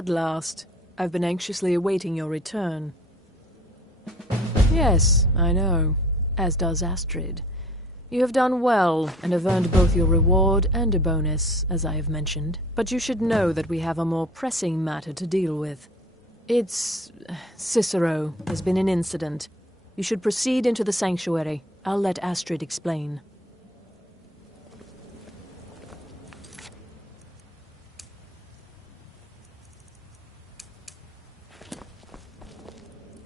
At last. I've been anxiously awaiting your return. Yes, I know. As does Astrid. You have done well, and have earned both your reward and a bonus, as I have mentioned. But you should know that we have a more pressing matter to deal with. It's... Cicero. There's been an incident. You should proceed into the sanctuary. I'll let Astrid explain.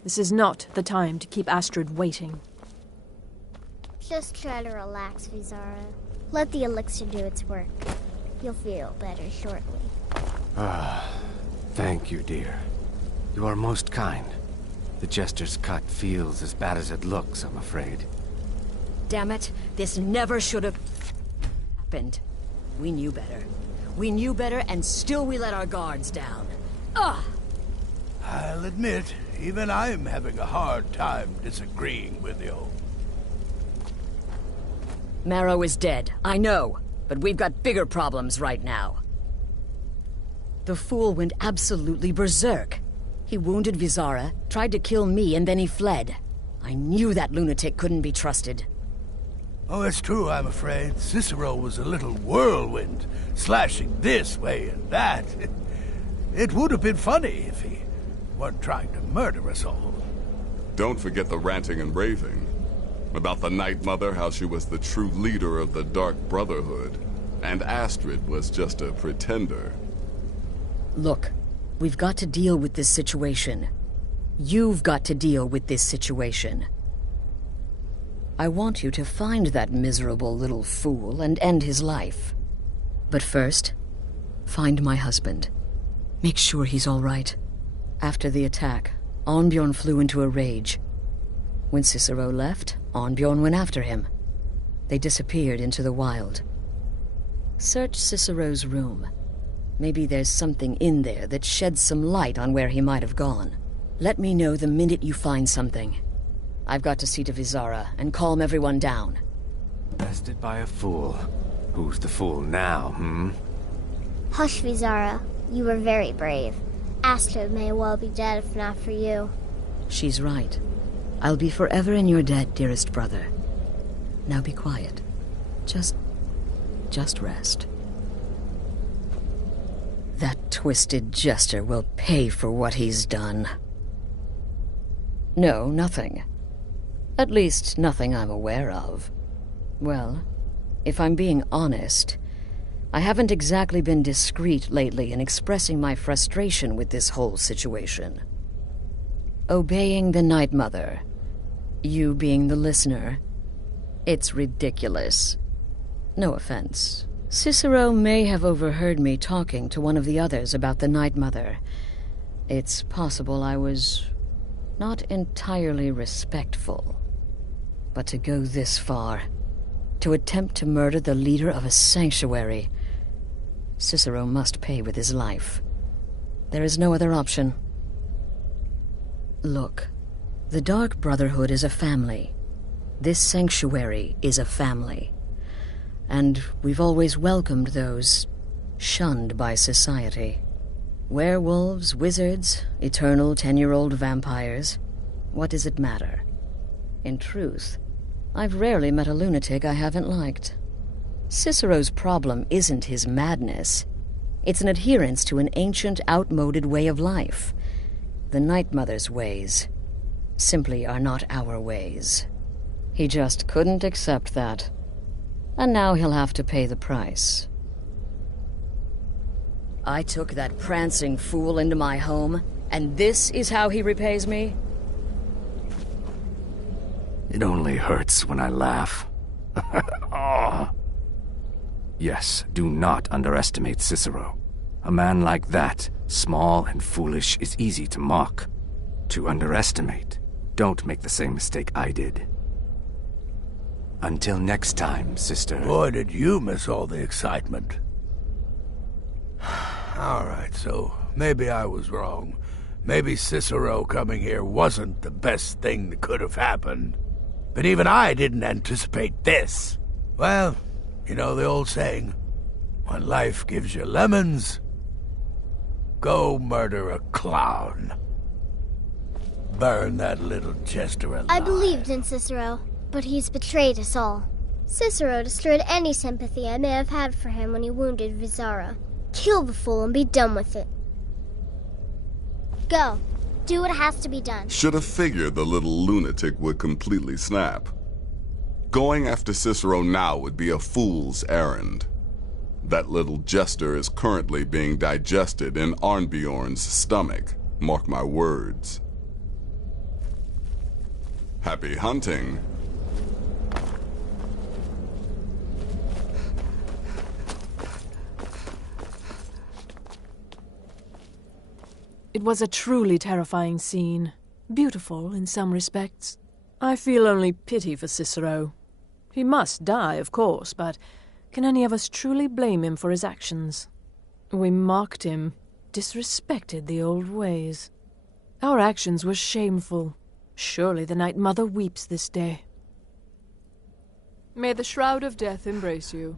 This is not the time to keep Astrid waiting. Just try to relax, Vizara. Let the elixir do its work. You'll feel better shortly. Thank you, dear. You are most kind. The Jester's cut feels as bad as it looks, I'm afraid. Damn it, this never should have happened. We knew better. We knew better, and still we let our guards down. Ugh! I'll admit, even I'm having a hard time disagreeing with you. Marrow is dead, I know, but we've got bigger problems right now. The fool went absolutely berserk. He wounded Vizara, tried to kill me, and then he fled. I knew that lunatic couldn't be trusted. Oh, it's true, I'm afraid. Cicero was a little whirlwind, slashing this way and that. It would have been funny if he weren't trying to murder us all. Don't forget the ranting and raving. About the Night Mother, how she was the true leader of the Dark Brotherhood, and Astrid was just a pretender. Look, we've got to deal with this situation. You've got to deal with this situation. I want you to find that miserable little fool and end his life. But first, find my husband. Make sure he's all right. After the attack, Arnbjorn flew into a rage. When Cicero left, Arnbjorn went after him. They disappeared into the wild. Search Cicero's room. Maybe there's something in there that sheds some light on where he might have gone. Let me know the minute you find something. I've got to see to Vizara and calm everyone down. Bested by a fool. Who's the fool now, Hush, Vizara. You were very brave. Astrid may well be dead if not for you. She's right. I'll be forever in your debt, dearest brother. Now be quiet. Just rest. That twisted jester will pay for what he's done. No, nothing. At least, nothing I'm aware of. Well, if I'm being honest, I haven't exactly been discreet lately in expressing my frustration with this whole situation. Obeying the Night Mother, you being the listener, it's ridiculous. No offense. Cicero may have overheard me talking to one of the others about the Night Mother. It's possible I was not entirely respectful. But to go this far, to attempt to murder the leader of a sanctuary, Cicero must pay with his life. There is no other option. Look, the Dark Brotherhood is a family. This sanctuary is a family. And we've always welcomed those shunned by society. Werewolves, wizards, eternal 10-year-old vampires. What does it matter? In truth, I've rarely met a lunatic I haven't liked. Cicero's problem isn't his madness. It's an adherence to an ancient, outmoded way of life. The Night Mother's ways simply are not our ways. He just couldn't accept that. And now he'll have to pay the price. I took that prancing fool into my home, and this is how he repays me? It only hurts when I laugh. Oh. Yes, do not underestimate Cicero. A man like that, small and foolish, is easy to mock. To underestimate. Don't make the same mistake I did. Until next time, sister. Boy, did you miss all the excitement. All right, so maybe I was wrong. Maybe Cicero coming here wasn't the best thing that could have happened. But even I didn't anticipate this. Well, you know the old saying, when life gives you lemons, Go murder a clown. Burn that little jester alive. I believed in Cicero, but he's betrayed us all. Cicero destroyed any sympathy I may have had for him when he wounded Vizara. Kill the fool and be done with it. Go. Do what has to be done. Should have figured the little lunatic would completely snap. Going after Cicero now would be a fool's errand. That little jester is currently being digested in Arnbjorn's stomach. Mark my words. Happy hunting. It was a truly terrifying scene. Beautiful in some respects. I feel only pity for Cicero. He must die, of course, but can any of us truly blame him for his actions? We mocked him, disrespected the old ways. Our actions were shameful. Surely the Night Mother weeps this day. May the Shroud of Death embrace you.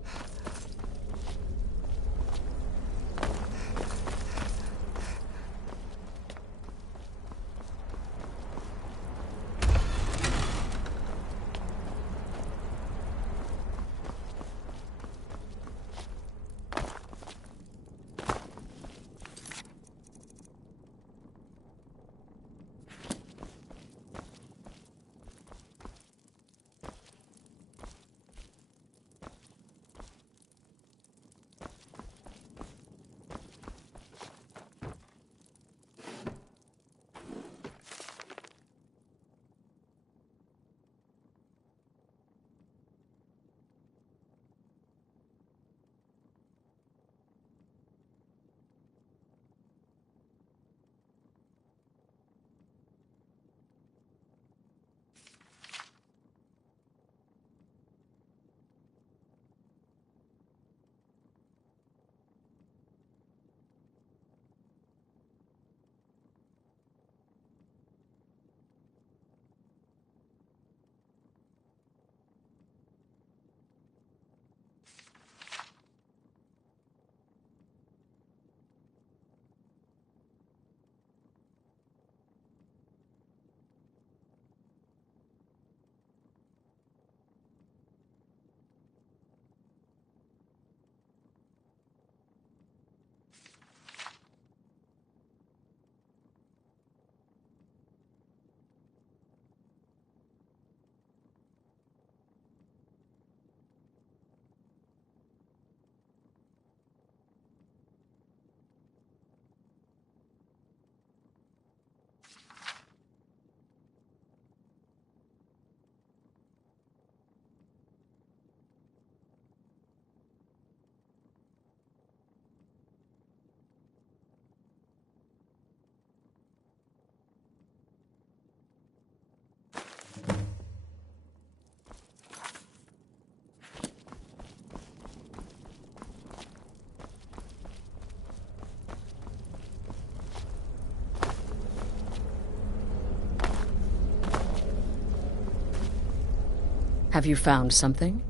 Have you found something?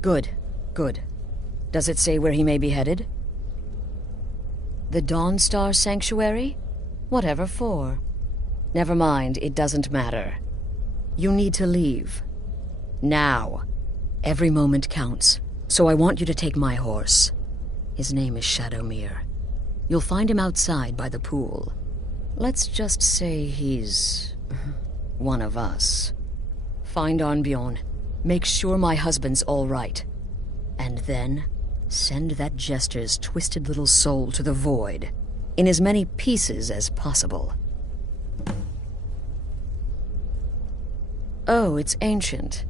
Good, good. Does it say where he may be headed? The Dawnstar Sanctuary? Whatever for. Never mind, it doesn't matter. You need to leave. Now. Every moment counts, so I want you to take my horse. His name is Shadowmere. You'll find him outside by the pool. Let's just say he's one of us. Find Arnbjorn. Make sure my husband's all right. And then send that jester's twisted little soul to the void, in as many pieces as possible. Oh, it's ancient.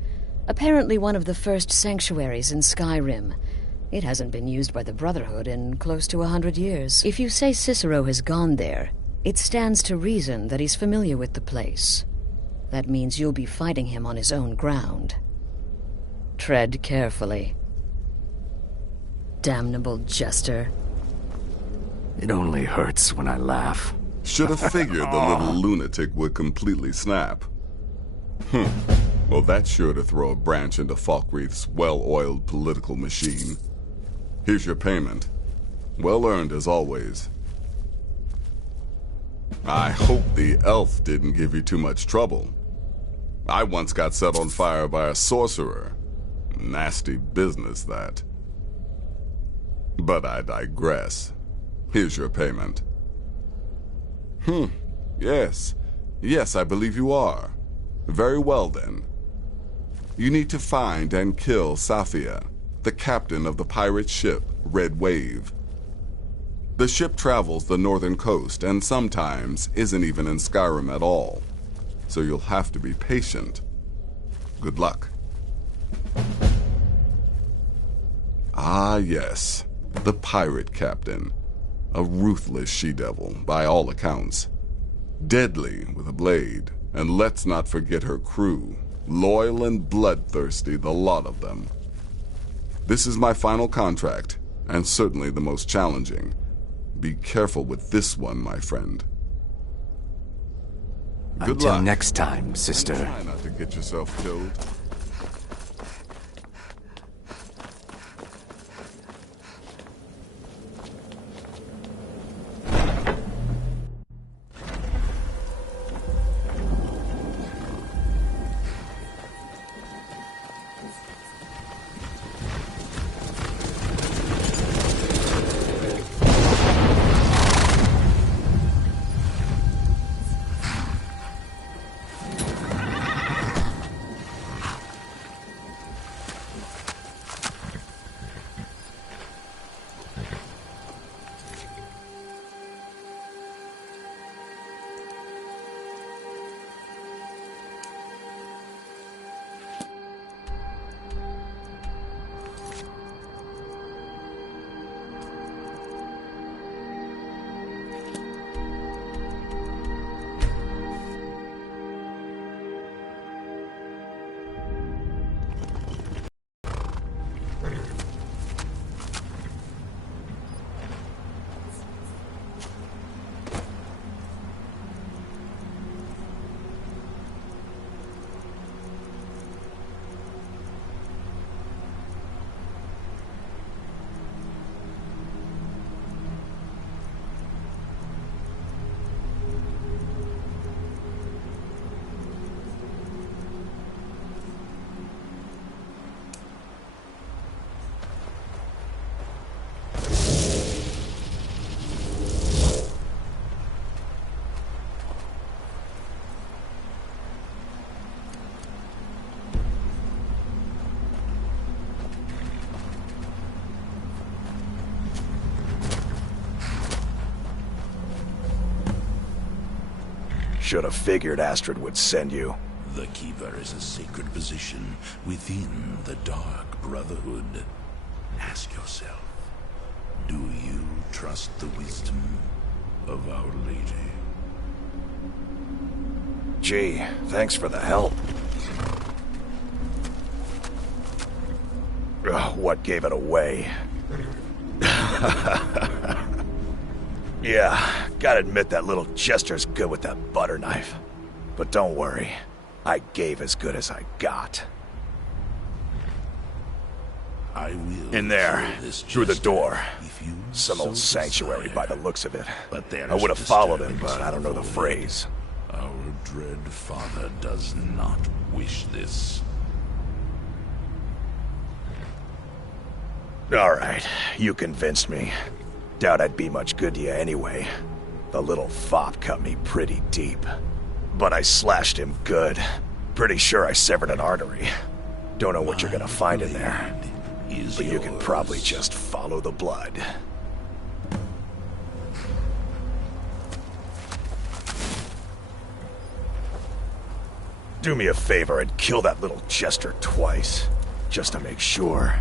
Apparently one of the first sanctuaries in Skyrim. It hasn't been used by the Brotherhood in close to 100 years. If you say Cicero has gone there, it stands to reason that he's familiar with the place. That means you'll be fighting him on his own ground. Tread carefully. Damnable jester. It only hurts when I laugh. Should have figured the little lunatic would completely snap. Well, that's sure to throw a branch into Falkreath's well-oiled political machine. Here's your payment. Well earned as always. I hope the elf didn't give you too much trouble. I once got set on fire by a sorcerer. Nasty business, that. But I digress. Here's your payment. Yes. Yes, I believe you are. Very well, then. You need to find and kill Safia, the captain of the pirate ship Red Wave. The ship travels the northern coast and sometimes isn't even in Skyrim at all, so you'll have to be patient. Good luck. Ah, yes, the pirate captain. A ruthless she-devil, by all accounts. Deadly with a blade, and let's not forget her crew. Loyal and bloodthirsty, the lot of them. This is my final contract, and certainly the most challenging. Be careful with this one, my friend. Good Until luck. next time, sister. And try not to get yourself killed. Should have figured Astrid would send you. The Keeper is a sacred position within the Dark Brotherhood. Ask yourself, do you trust the wisdom of Our Lady? Gee, thanks for the help. Ugh, what gave it away? Yeah, gotta admit that little Jester's good with that butter knife. But don't worry, I gave as good as I got. I will In there, kill this through the Jester door. if you Some so old sanctuary desire. by the looks of it. But there I is would have followed him, disturbance but I don't know the avoided. phrase. Our dread father does not wish this. Alright, you convinced me. Doubt I'd be much good to you anyway. The little fop cut me pretty deep. But I slashed him good. Pretty sure I severed an artery. Don't know what you're gonna find in there. Is But you can probably yours. just follow the blood. Do me a favor and kill that little Jester twice. Just to make sure.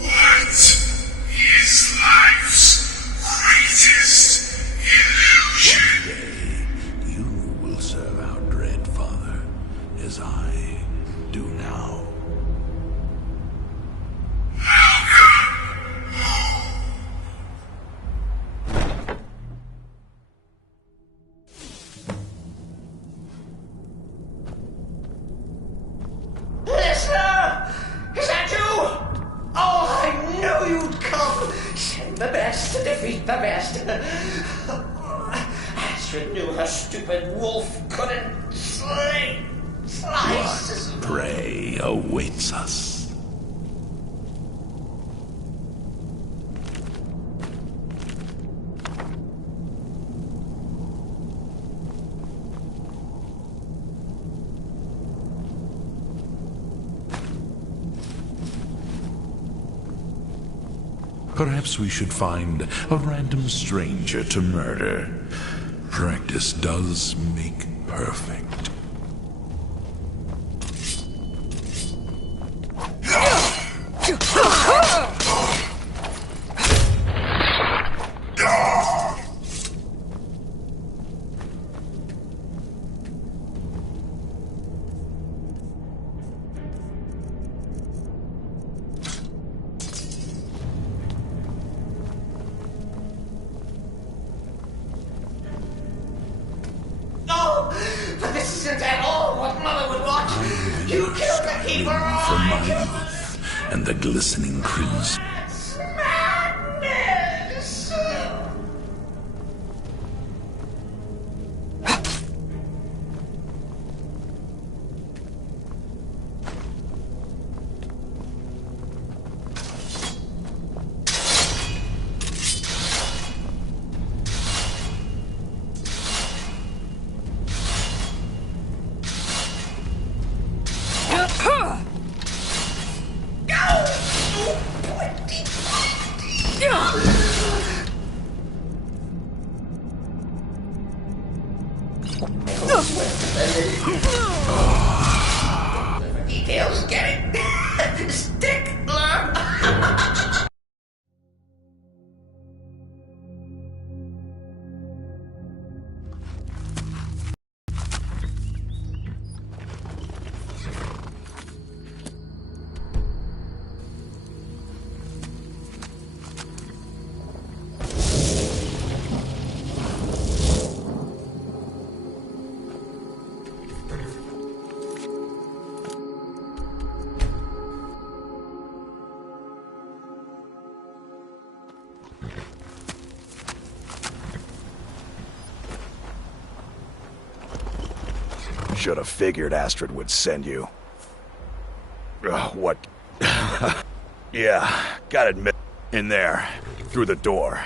What is life's greatest illusion? You will serve our dread father, as I do now. come, send the best to defeat the best. Astrid knew her stupid wolf couldn't slice. What prey awaits us? Perhaps we should find a random stranger to murder. Practice does make perfect. No, but this isn't at all what Mother would want. You killed the keeper. From my youth and the glistening crimson. Madness. Details, get it? Stickler. Should have figured Astrid would send you. What? Yeah, gotta admit, in there, through the door,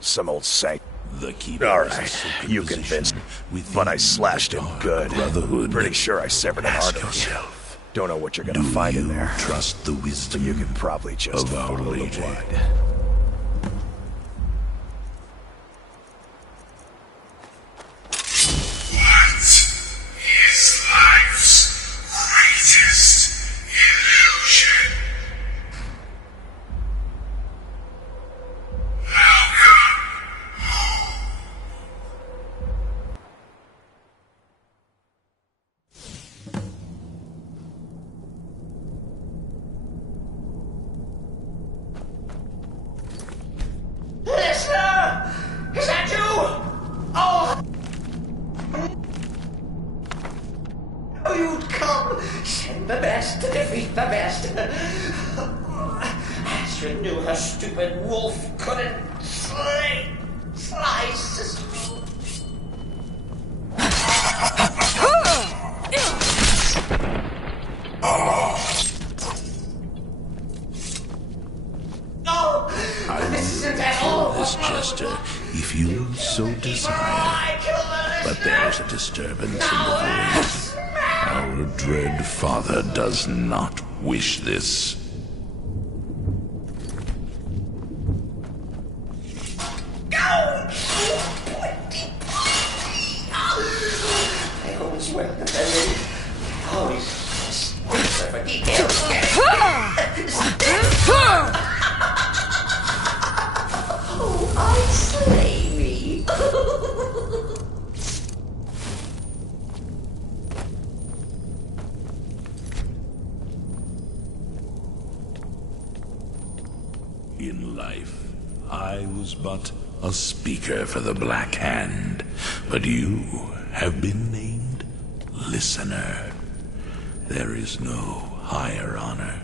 some old saint. The keeper. All is a right, sacred you position convinced me, within but I slashed him the good. Brotherhood. Pretty sure I severed an Ask artery. yourself, Don't know what you're gonna do find in you there. trust the wisdom You can probably just of Our follow the Lady? blood. What is life's greatest illusion? Welcome home. Listener! Is that you? Oh! Oh, you'd come. Send the best to defeat the best. Astrid knew her stupid wolf couldn't slice his throat. No! This isn't at all This what Mother jester, would want. if you so desire. I killed the But there is a disturbance in the void. Our dread father does not wish this. I always will defend it. I always stick for details. Oh, I slay me. In life, I was but a speaker for the Black Hand, but you have been named Listener. There is no higher honor.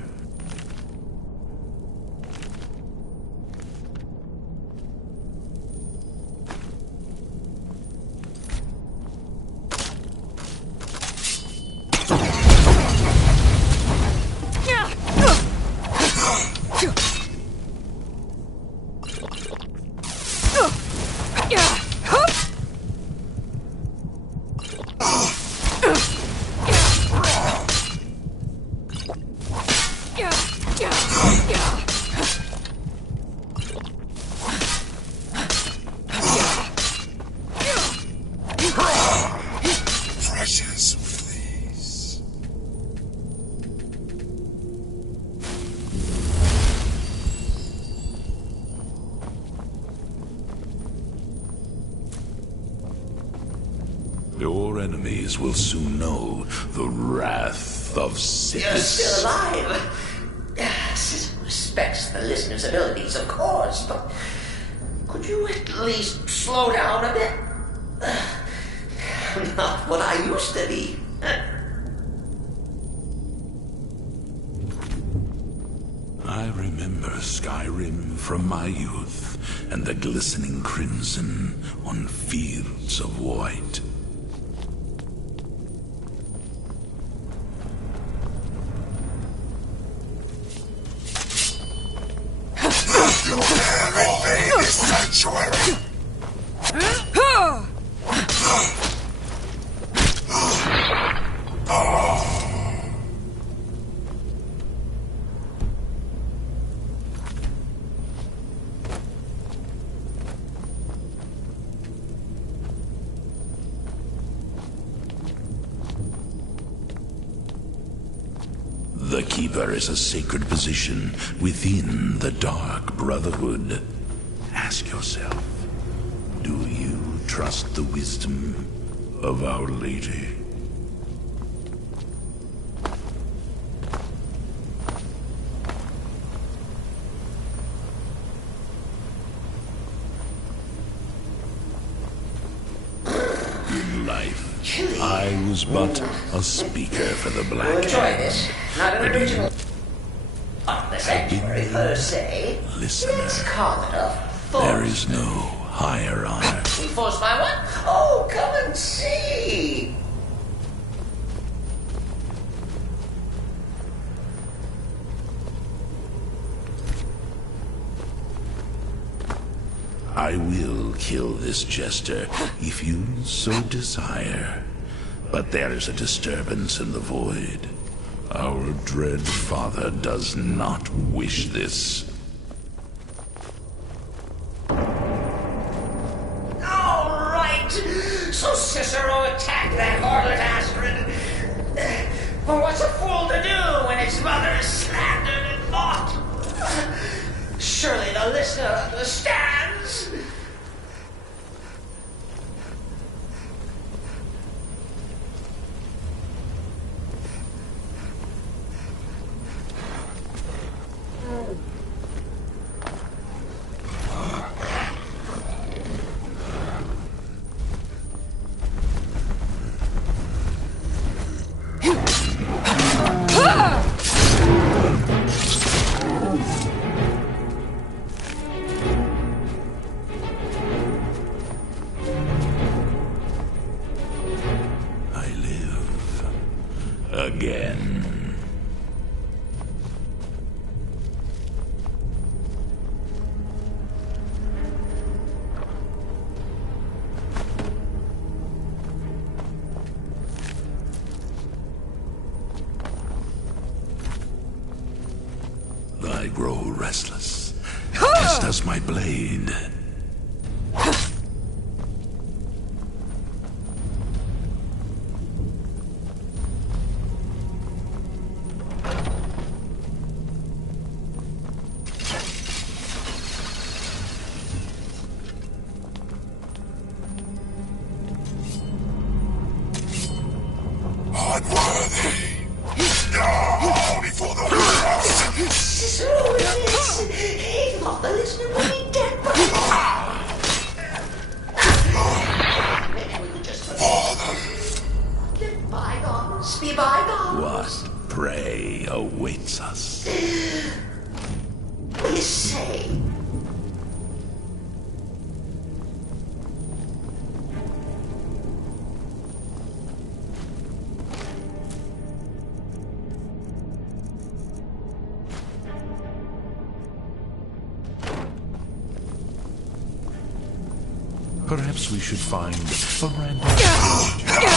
Your enemies will soon know the wrath of Sith. You're still alive. Sith respects the listener's abilities, of course, but could you at least slow down a bit? Not what I used to be. I remember Skyrim from my youth, and the glistening crimson on fields of white. You dare invade this sanctuary! The Keeper is a sacred position within the Dark Brotherhood. Ask yourself, do you trust the wisdom of Our Lady? In life, I was but a speaker for the Black You'll enjoy Hand. this. Not an original. Not the sanctuary per se. Listener, Let's call it a force. there is no higher honor. Forced by what? Oh, come and see. I will kill this jester if you so desire. But there is a disturbance in the void. Our dread father does not wish this. All right. So Cicero attacked that harlot Astrid. But what's a fool to do when his mother is slandered and mocked? Surely the listener understands. I live again. I grow restless, just as my blade. Unworthy! Only for the world! Cicero is. He thought the listener would be dead by now. Maybe we could just let bygones be bygones. What prey awaits us? What do you say? Perhaps we should find a random.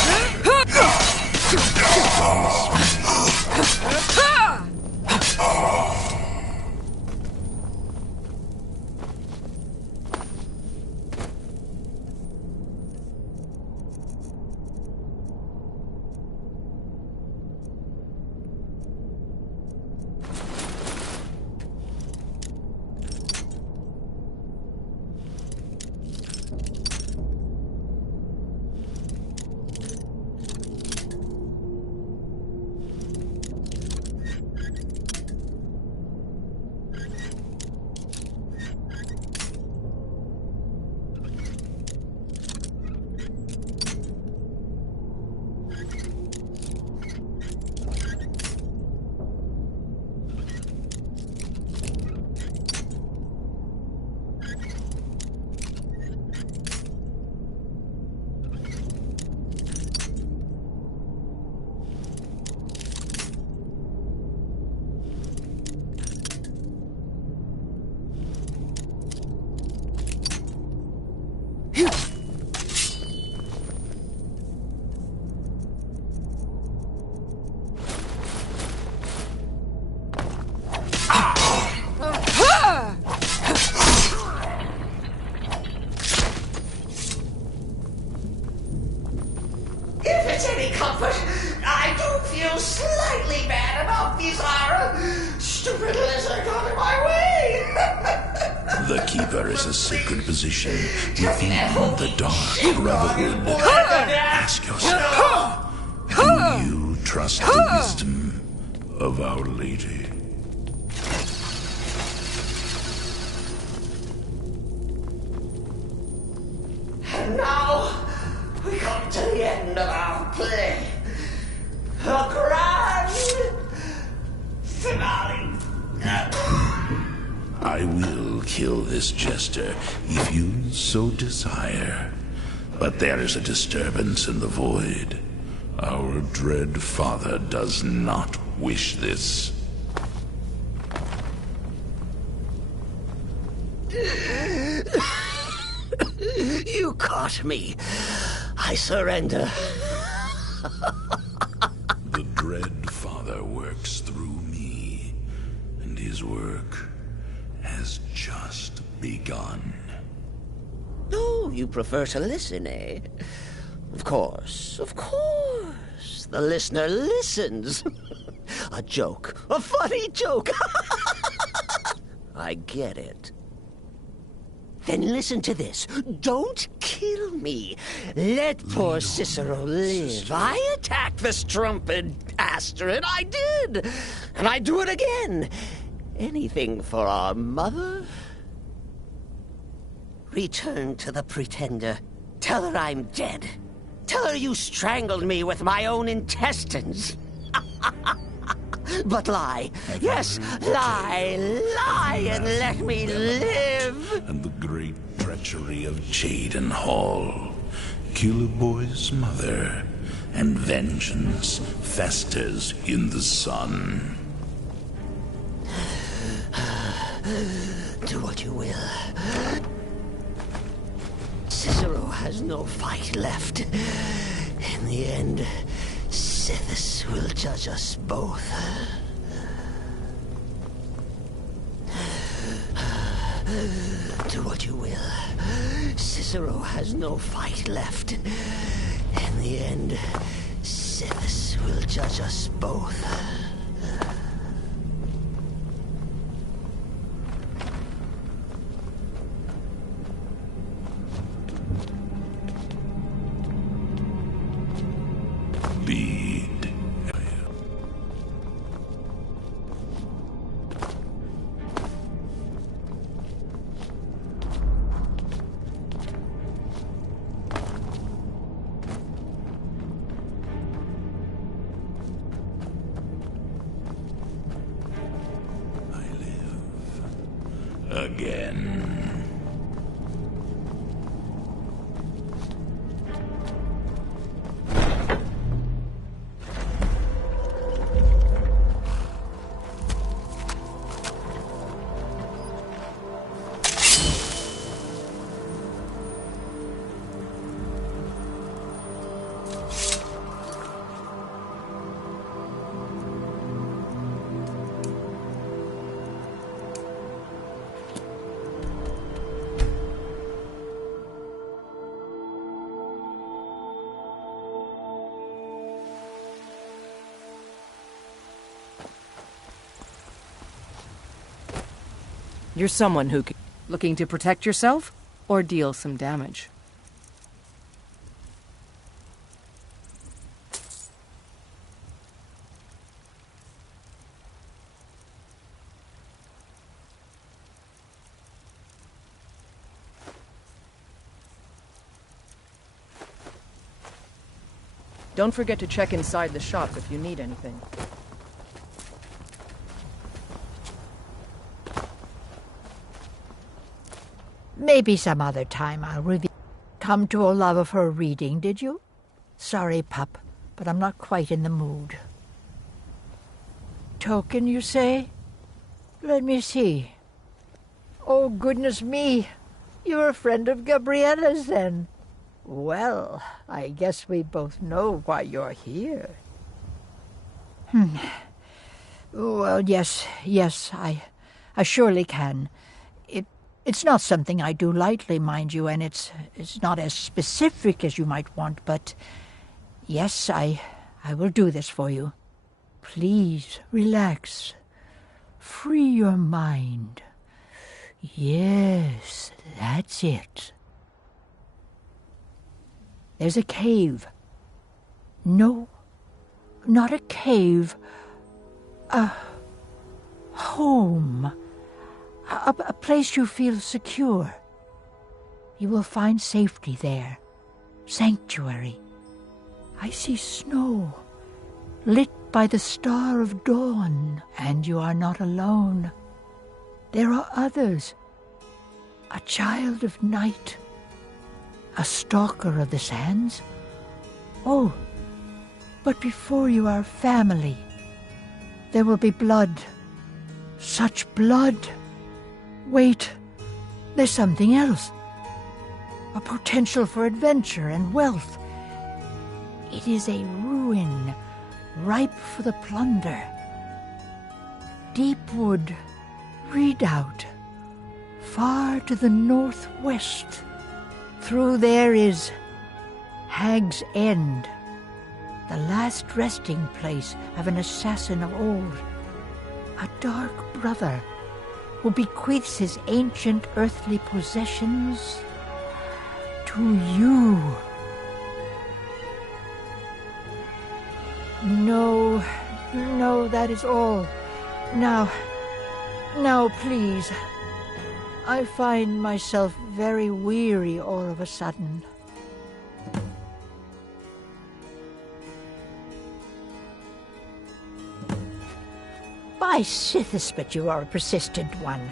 The Keeper is a sacred position within the Dark Brotherhood. Ask yourself, do you trust the wisdom of Our Lady? And now, we come to the end of our play. The grand finale. I will kill this jester if you so desire. But there is a disturbance in the void. Our dread father does not wish this. You caught me. I surrender. The dread father works through me, and his work has just begun. Oh, you prefer to listen, eh? Of course, of course. The listener listens. A joke. A funny joke. I get it. Then listen to this. Don't kill me. Let poor Cicero live. I attacked the strumpet Astrid. I did. And I do it again. Anything for our mother? Return to the Pretender. Tell her I'm dead. Tell her you strangled me with my own intestines. But lie. Yes, lie. Lie and let me live. And the great treachery of Jaden Hall. Kill a boy's mother, and vengeance festers in the sun. Do what you will. Cicero has no fight left. In the end, Sithis will judge us both. Do what you will. Cicero has no fight left. In the end, Sithis will judge us both. Lead. I live again. You're someone who can... Looking to protect yourself or deal some damage? Don't forget to check inside the shop if you need anything. Maybe some other time I'll reveal. Come to a love of her reading, did you? Sorry, pup, but I'm not quite in the mood. Token, you say? Let me see. Oh, goodness me. You're a friend of Gabriella's, then. Well, I guess we both know why you're here. Well, yes, I surely can. It's not something I do lightly, mind you, and it's not as specific as you might want, but yes, I will do this for you. Please, relax. Free your mind. Yes, that's it. There's a cave. No, not a cave. A home. A place you feel secure. You will find safety there. Sanctuary. I see snow, lit by the star of dawn, and you are not alone. There are others. A child of night. A stalker of the sands. Oh, but before you are family, there will be blood. Such blood. Wait, there's something else. A potential for adventure and wealth. It is a ruin, ripe for the plunder. Deepwood Redoubt, far to the northwest. Through there is Hag's End, the last resting place of an assassin of old, a dark brother who bequeaths his ancient earthly possessions to you. No, that is all. Now, please. I find myself very weary all of a sudden. By Sithis, but you are a persistent one.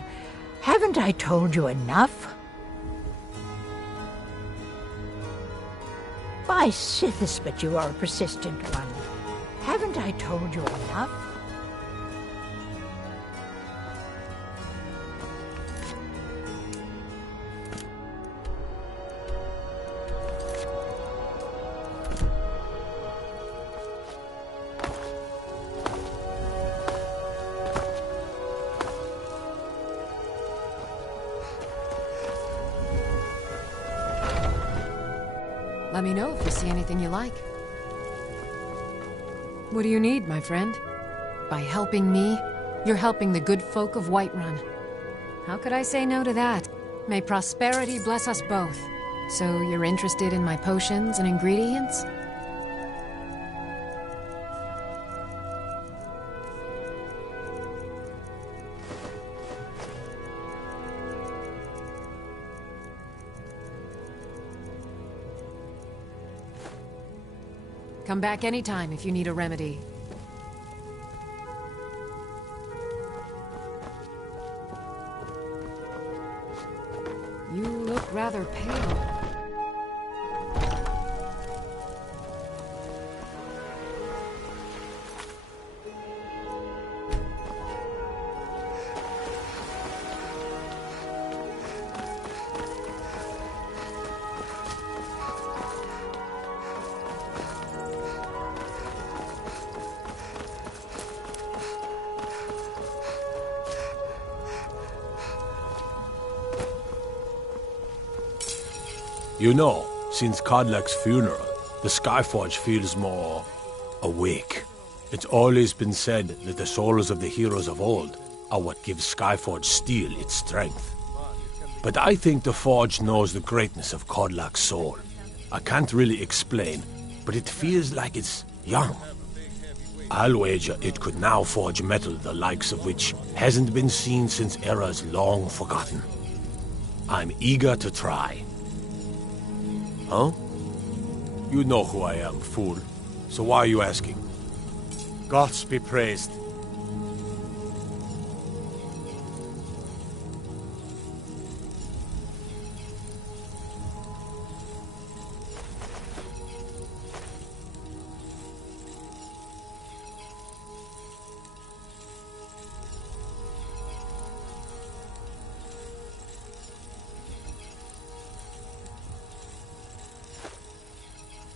Haven't I told you enough? By Sithis, but you are a persistent one. Haven't I told you enough? Let me know if you see anything you like. What do you need, my friend? By helping me, you're helping the good folk of Whiterun. How could I say no to that? May prosperity bless us both. So you're interested in my potions and ingredients? Come back anytime if you need a remedy. You look rather pale. You know, since Kodlak's funeral, the Skyforge feels more awake. It's always been said that the souls of the heroes of old are what gives Skyforge steel its strength. But I think the Forge knows the greatness of Kodlak's soul. I can't really explain, but it feels like it's young. I'll wager it could now forge metal the likes of which hasn't been seen since eras long forgotten. I'm eager to try. Huh? You know who I am, fool. So why are you asking? Gods be praised.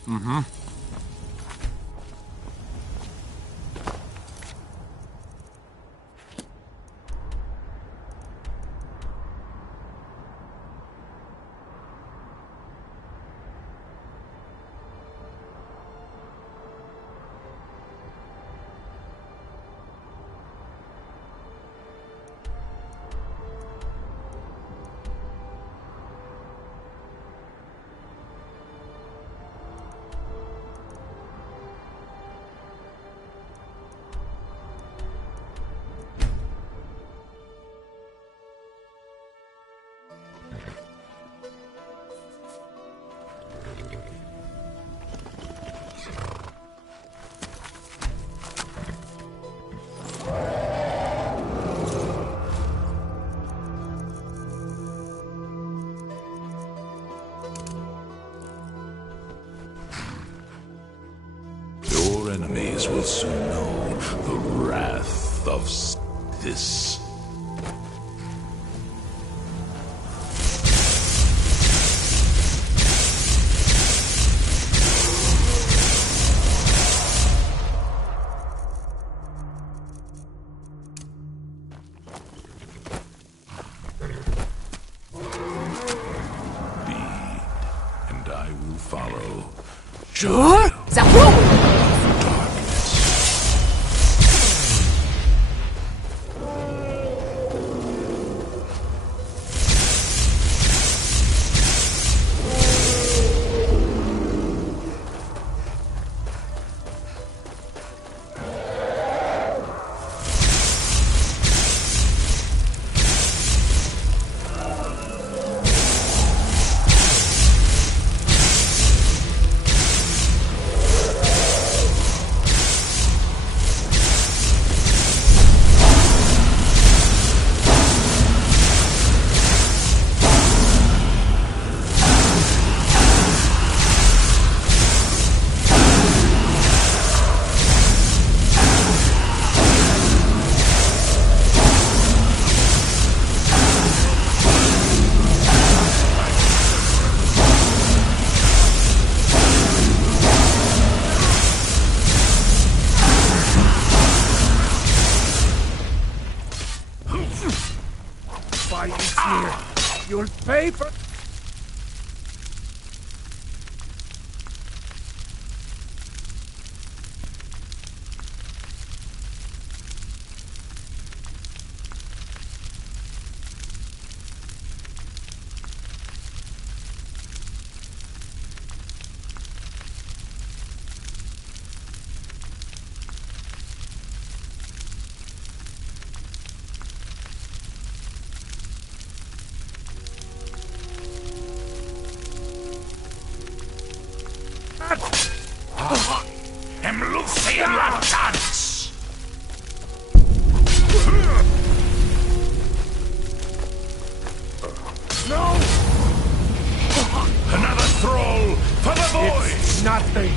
Mm-hmm. enemies will soon know the wrath of this. Sure? Your paper! Lucian Lactans! No! Another thrall for the void! It's nothing.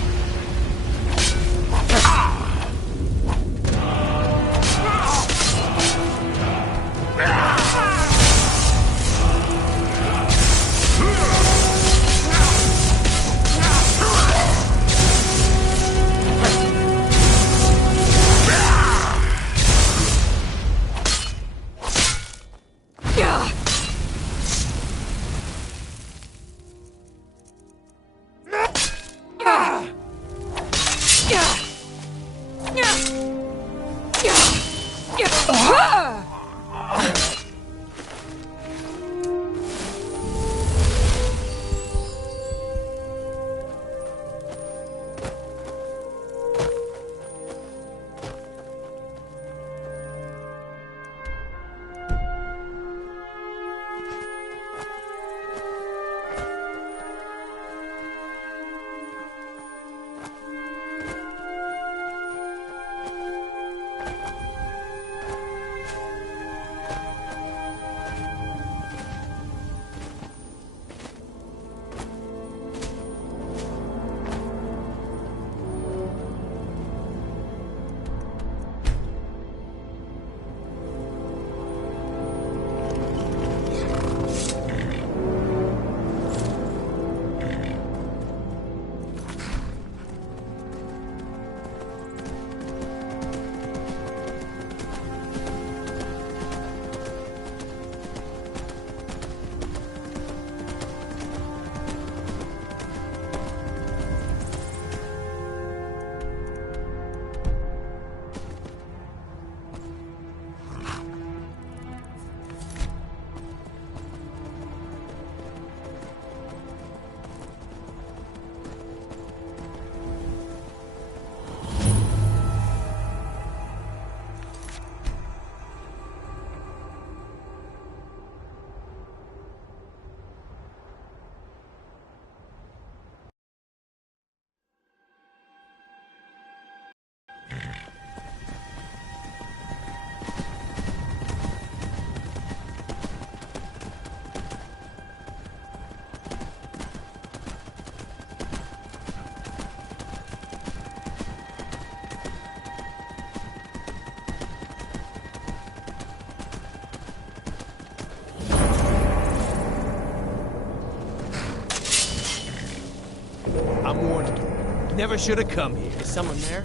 Never should have come here. Is someone there?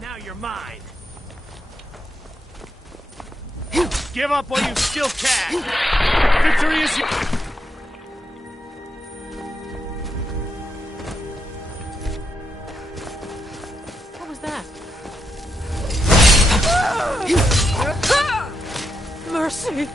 Now you're mine. Give up while you still can. Victory is yours. What was that? Mercy!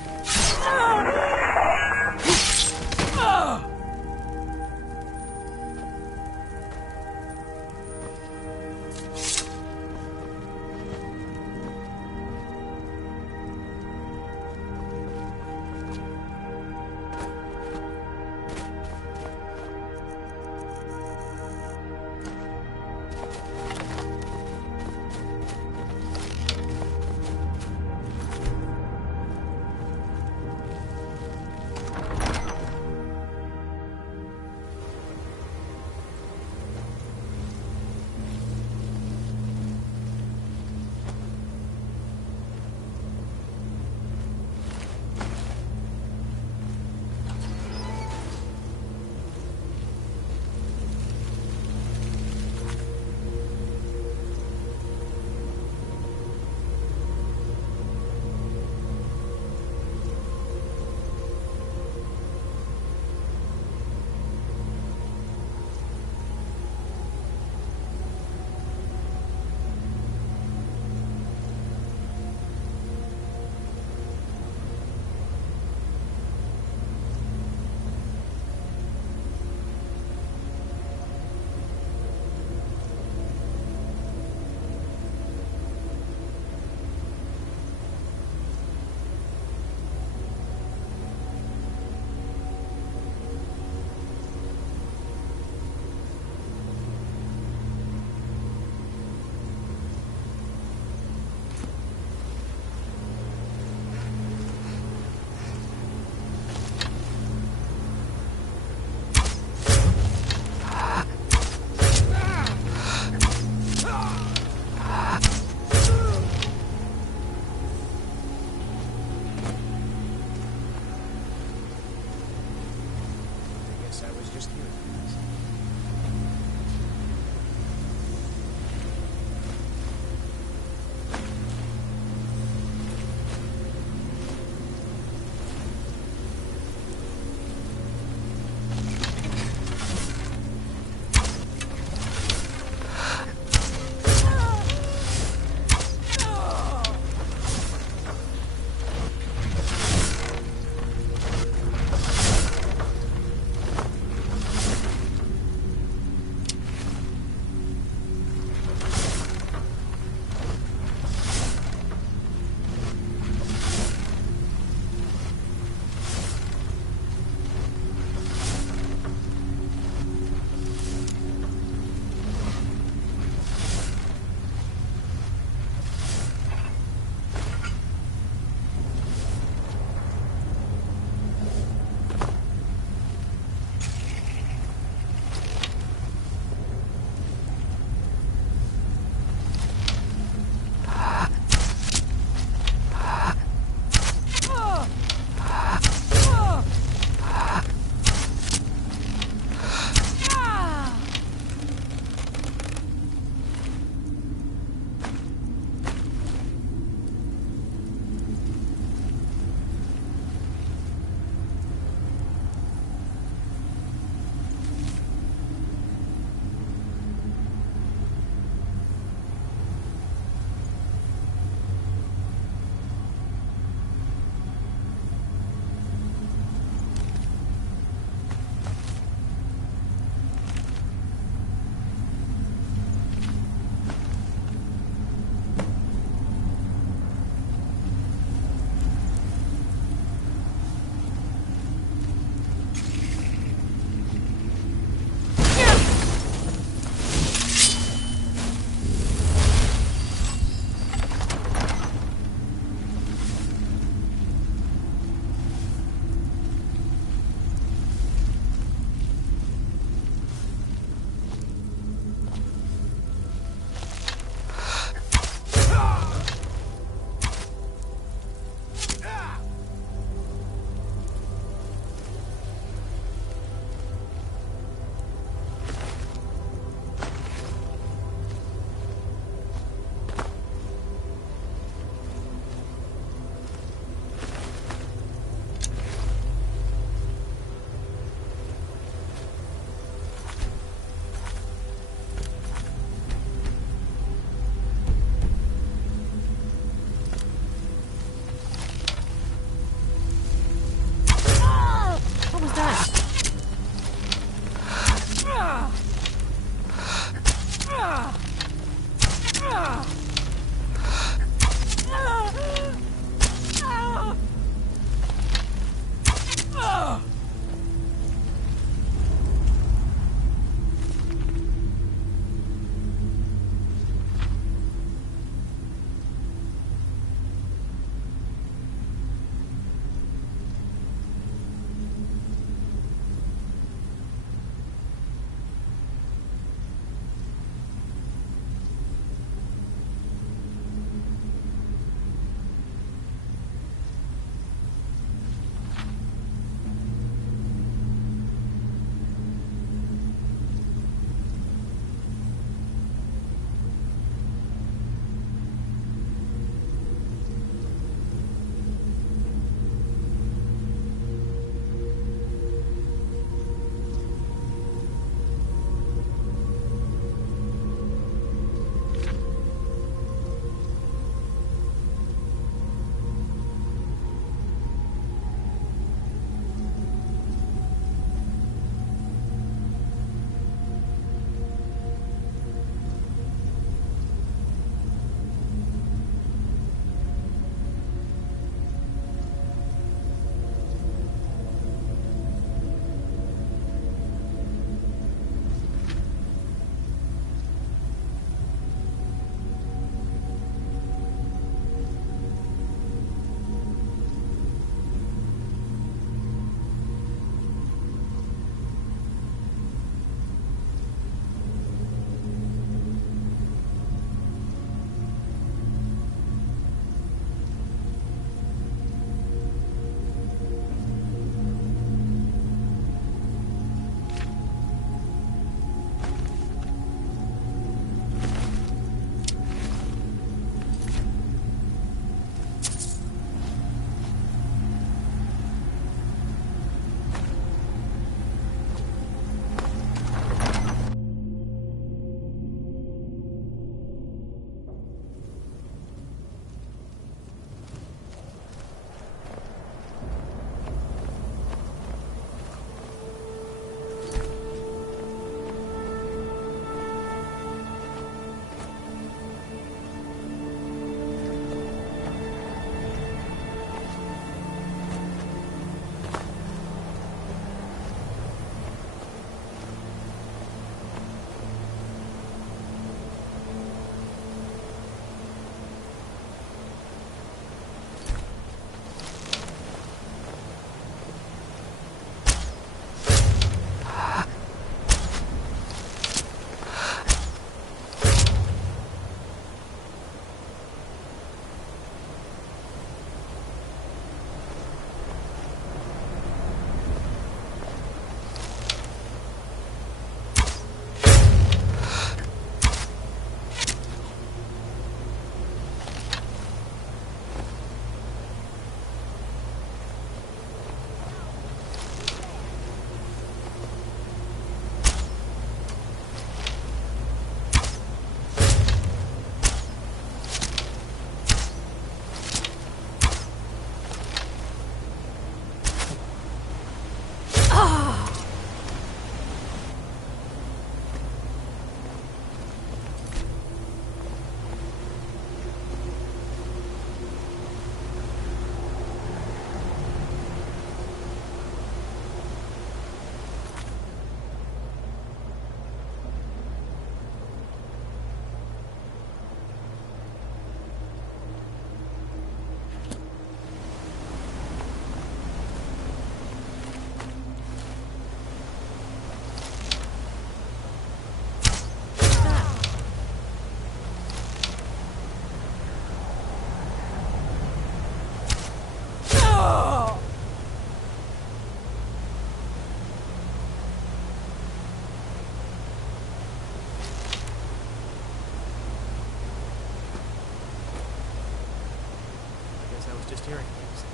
hearing things.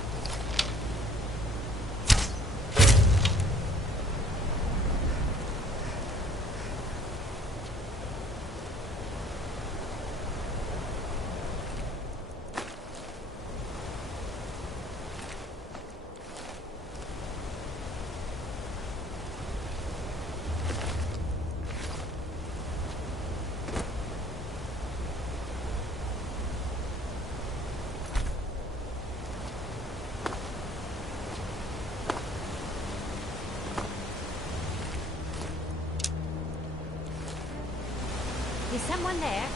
Is someone there?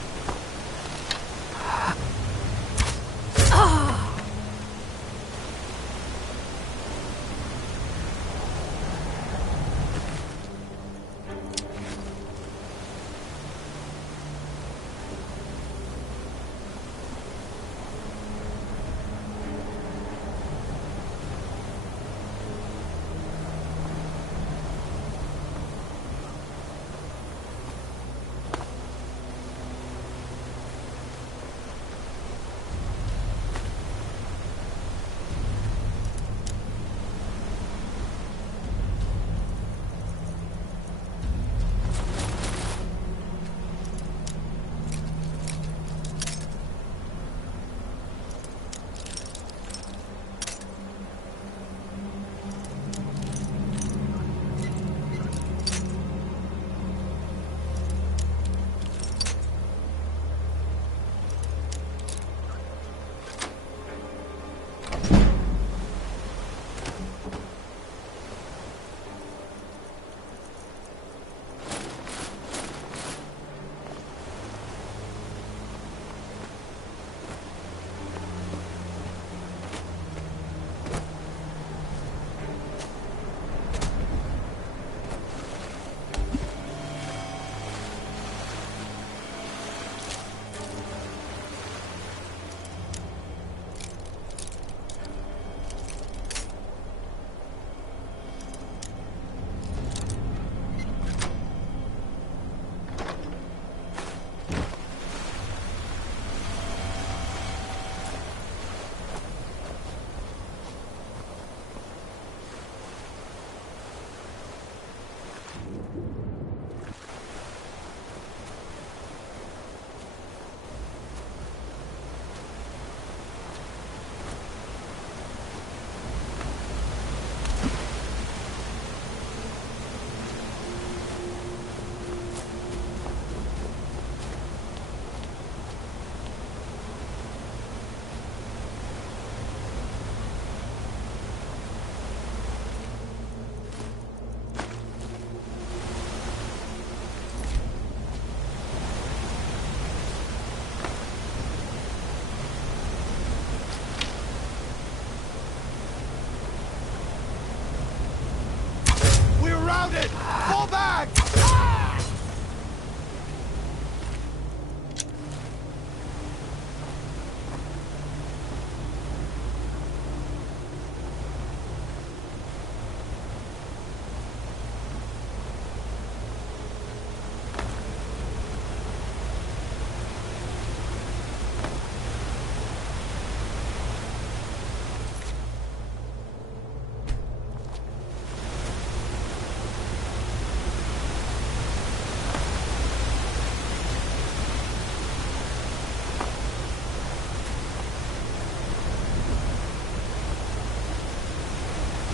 Surrounded! Fall back!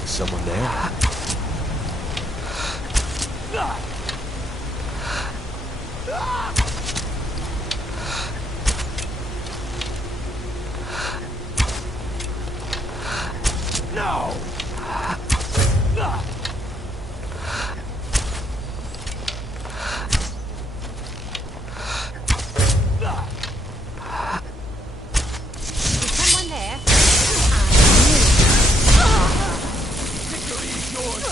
Someone there? No! Is someone there? Victory is yours!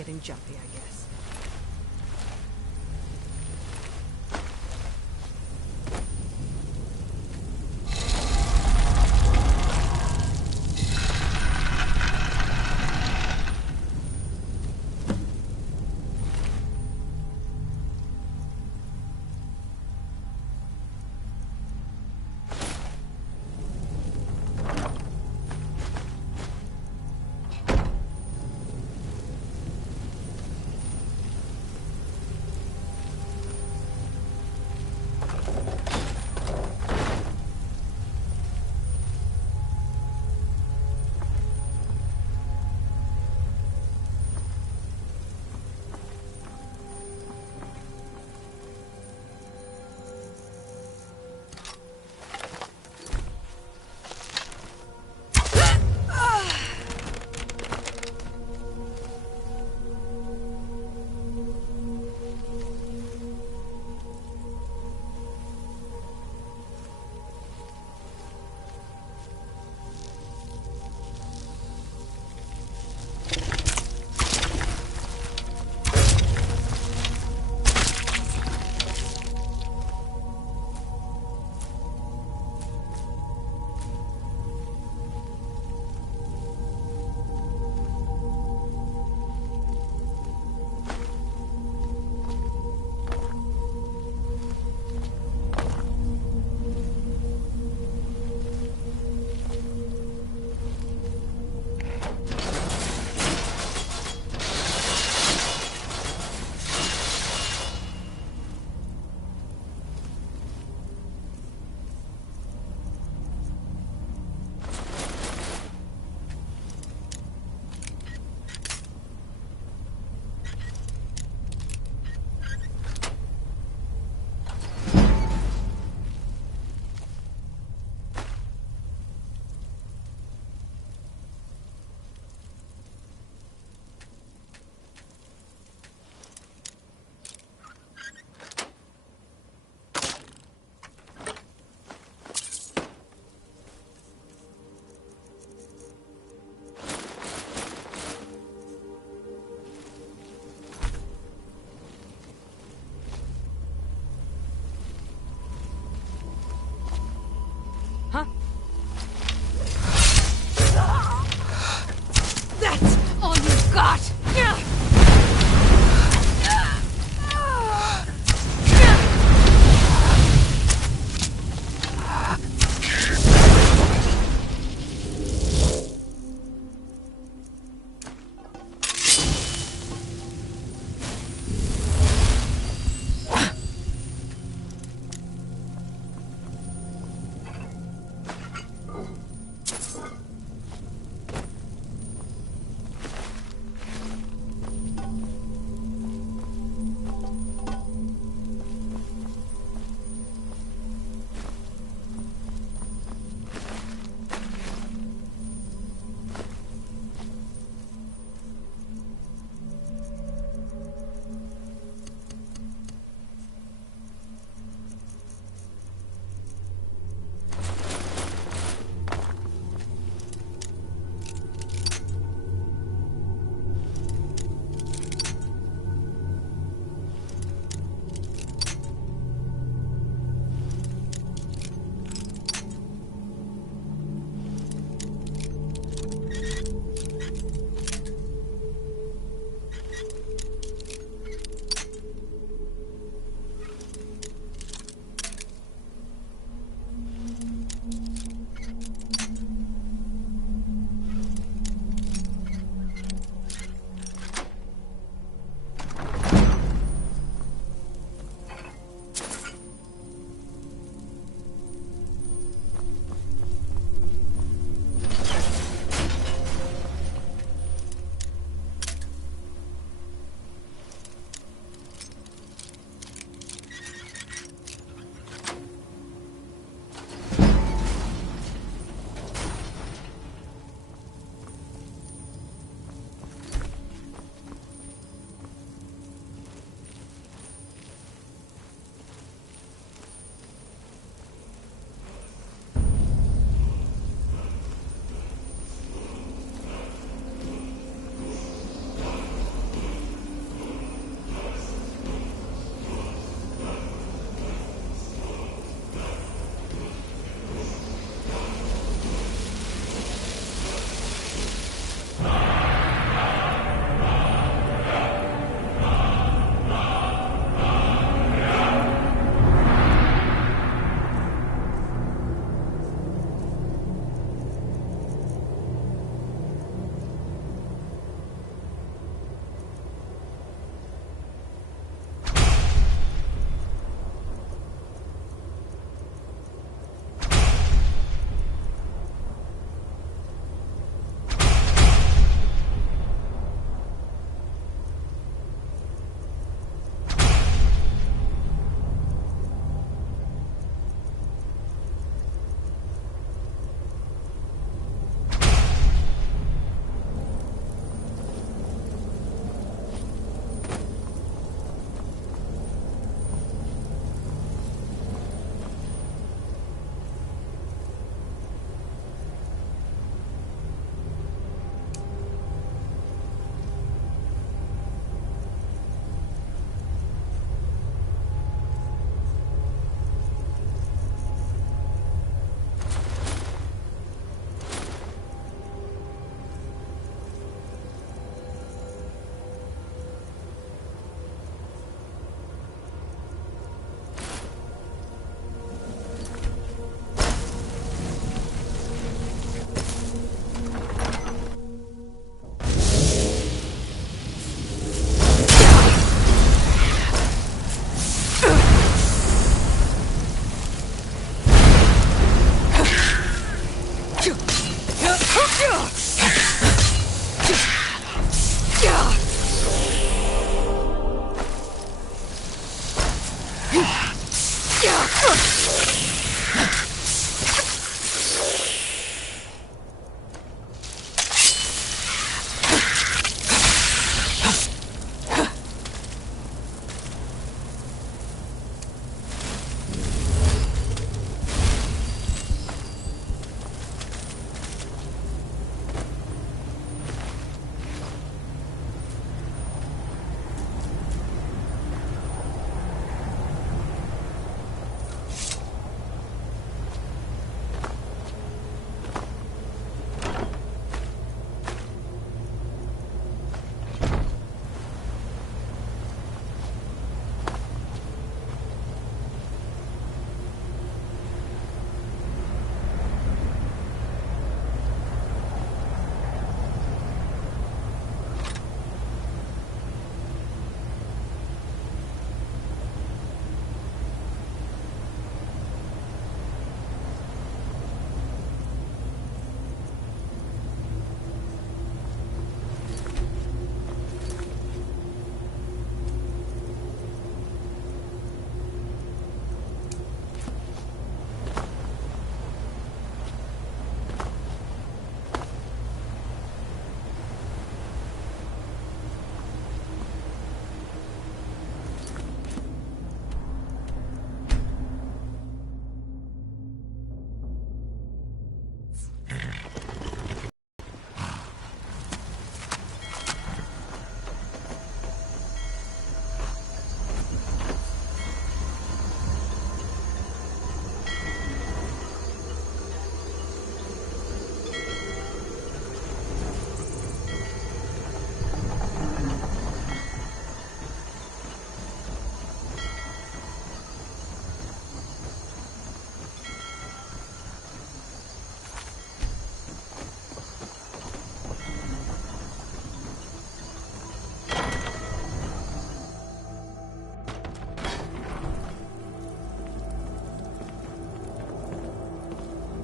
getting jumpy, I guess.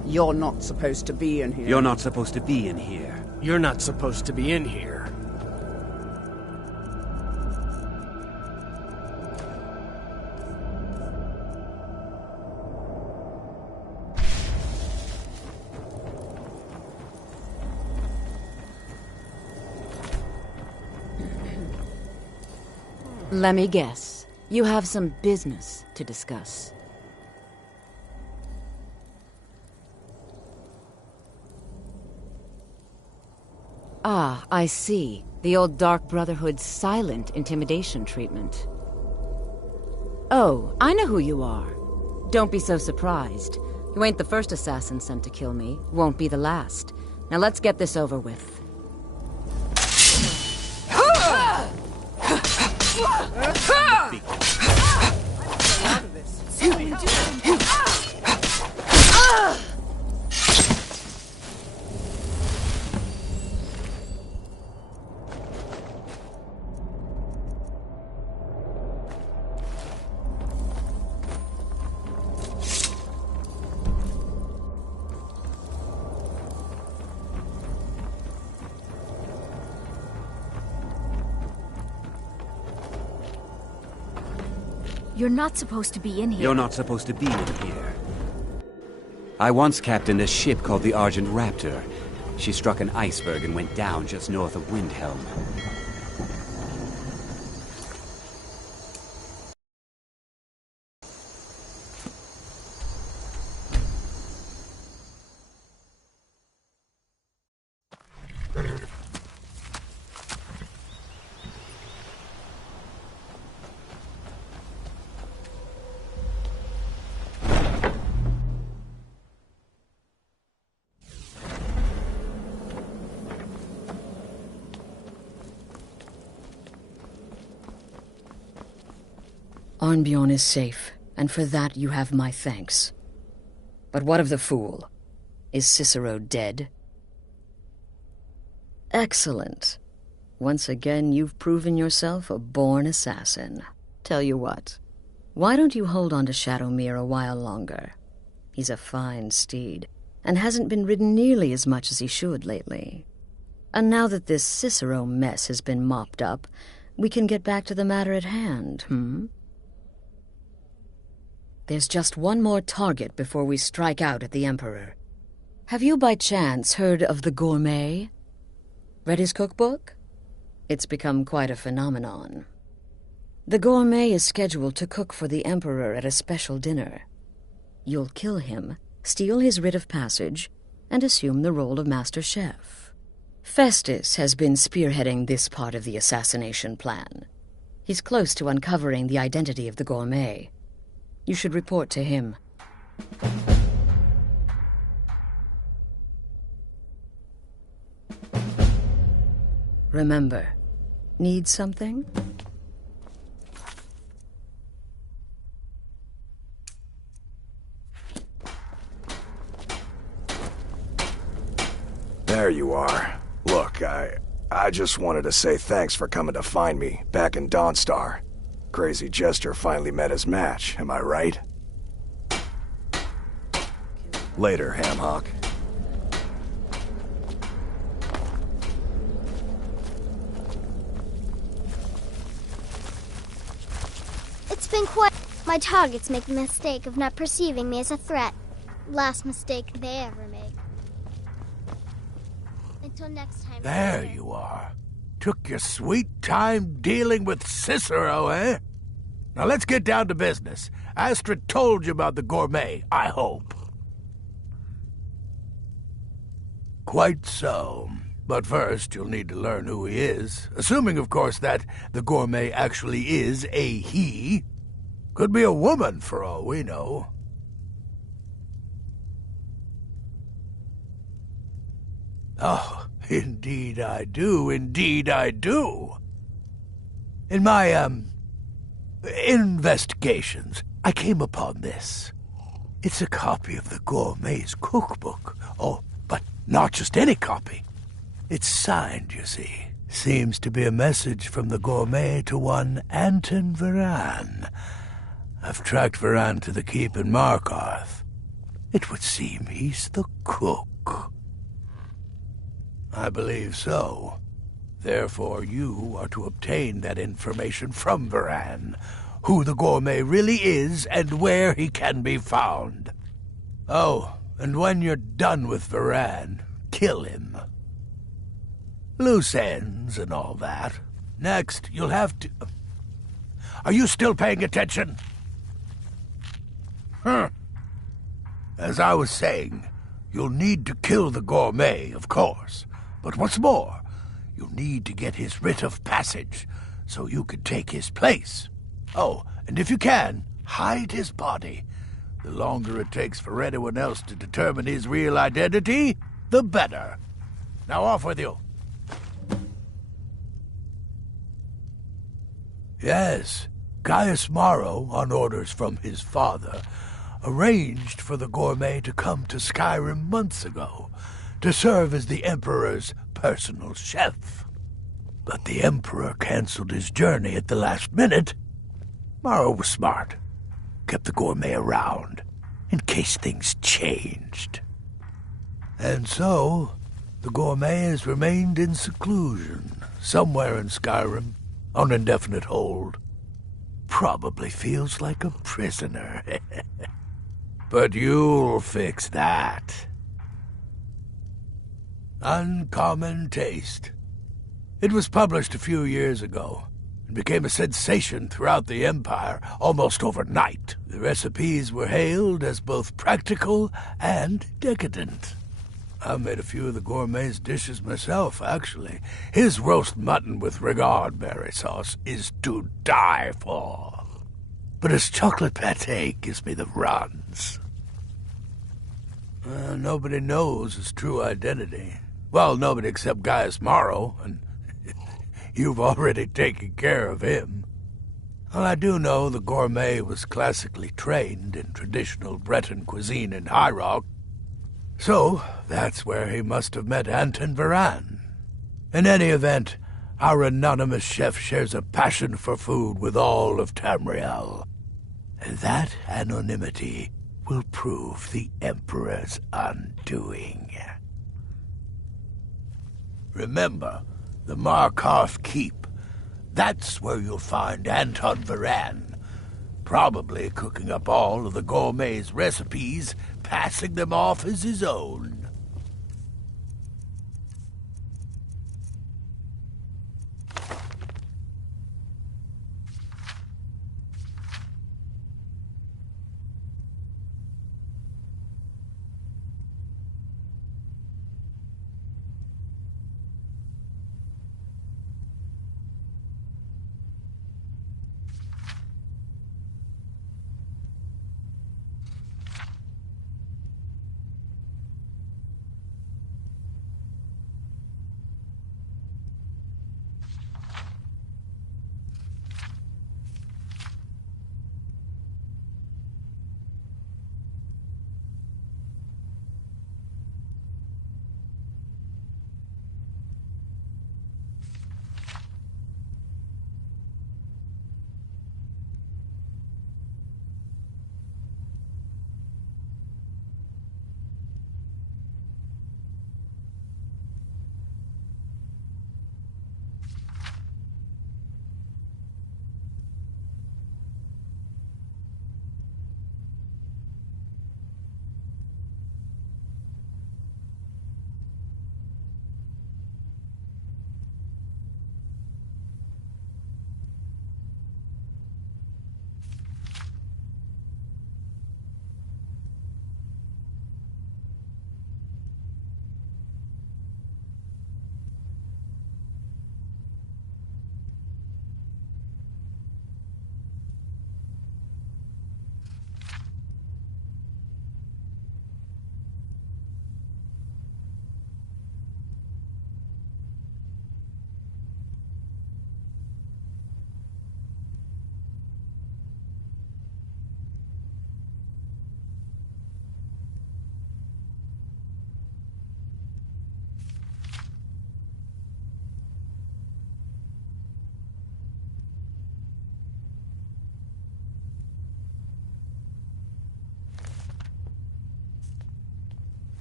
You're not supposed to be in here. You're not supposed to be in here. You're not supposed to be in here. Let me guess. You have some business to discuss. Ah, I see. The old Dark Brotherhood's silent intimidation treatment. Oh, I know who you are. Don't be so surprised. You ain't the first assassin sent to kill me. Won't be the last. Now let's get this over with. You're not supposed to be in here. You're not supposed to be in here. I once captained a ship called the Argent Raptor. She struck an iceberg and went down just north of Windhelm. Arnbjorn is safe, and for that you have my thanks. But what of the fool? Is Cicero dead? Excellent. Once again, you've proven yourself a born assassin. Tell you what, why don't you hold on to Shadowmere a while longer? He's a fine steed, and hasn't been ridden nearly as much as he should lately. And now that this Cicero mess has been mopped up, we can get back to the matter at hand, There's just one more target before we strike out at the Emperor. Have you by chance heard of the Gourmet? Read his cookbook? It's become quite a phenomenon. The Gourmet is scheduled to cook for the Emperor at a special dinner. You'll kill him, steal his writ of passage, and assume the role of Master Chef. Festus has been spearheading this part of the assassination plan. He's close to uncovering the identity of the Gourmet. You should report to him. Remember, need something? There you are. Look, I just wanted to say thanks for coming to find me back in Dawnstar. Crazy Jester finally met his match, am I right? Later, Hamhock. It's been quite... My targets make the mistake of not perceiving me as a threat. Last mistake they ever make. Until next time... There you are. Took your sweet time dealing with Cicero, eh? Now let's get down to business. Astrid told you about the Gourmet, I hope. Quite so. But first, you'll need to learn who he is. Assuming, of course, that the Gourmet actually is a he. Could be a woman, for all we know. Oh, indeed I do, indeed I do. In my, investigations, I came upon this. It's a copy of the Gourmet's cookbook. Oh, but not just any copy. It's signed, you see. Seems to be a message from the Gourmet to one Anton Varan. I've tracked Varan to the keep in Markarth. It would seem he's the cook. I believe so. Therefore, you are to obtain that information from Varan, who the gourmet really is and where he can be found. Oh, and when you're done with Varan, kill him. Loose ends and all that. Next, you'll have to... Are you still paying attention? As I was saying, you'll need to kill the gourmet, of course. But what's more, you'll need to get his writ of passage, so you can take his place. Oh, and if you can, hide his body. The longer it takes for anyone else to determine his real identity, the better. Now off with you. Yes, Gaius Maro, on orders from his father, arranged for the gourmet to come to Skyrim months ago, to serve as the Emperor's personal chef. But the Emperor canceled his journey at the last minute. Maro was smart, kept the gourmet around, in case things changed. And so, the gourmet has remained in seclusion, somewhere in Skyrim, on indefinite hold. Probably feels like a prisoner. But you'll fix that. Uncommon Taste. It was published a few years ago and became a sensation throughout the Empire almost overnight. The recipes were hailed as both practical and decadent. I made a few of the gourmet's dishes myself, actually. His roast mutton with regard berry sauce is to die for. But his chocolate pate gives me the runs. Nobody knows his true identity. Well, nobody except Gaius Maro, and you've already taken care of him. Well, I do know the gourmet was classically trained in traditional Breton cuisine in High Rock, so that's where he must have met Anton Varan. In any event, our anonymous chef shares a passion for food with all of Tamriel. And that anonymity will prove the Emperor's undoing. Remember, the Markarth Keep. That's where you'll find Anton Varan, probably cooking up all of the gourmet's recipes, passing them off as his own.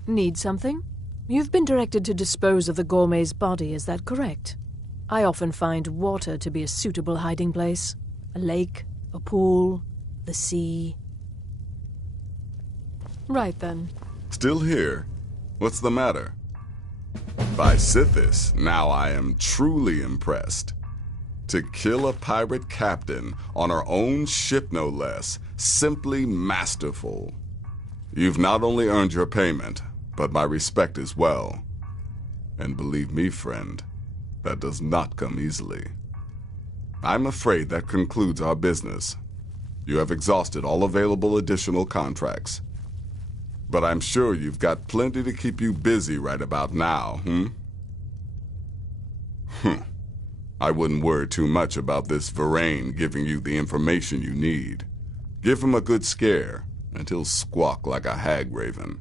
Need something? You've been directed to dispose of the gourmet's body, is that correct? I often find water to be a suitable hiding place. A lake, a pool, the sea. Right then. Still here? What's the matter? By Sithis, now I am truly impressed. To kill a pirate captain on our own ship no less, simply masterful. You've not only earned your payment, but my respect as well. And believe me, friend, that does not come easily. I'm afraid that concludes our business. You have exhausted all available additional contracts. But I'm sure you've got plenty to keep you busy right about now, I wouldn't worry too much about this Varain giving you the information you need. Give him a good scare, and he'll squawk like a hag raven.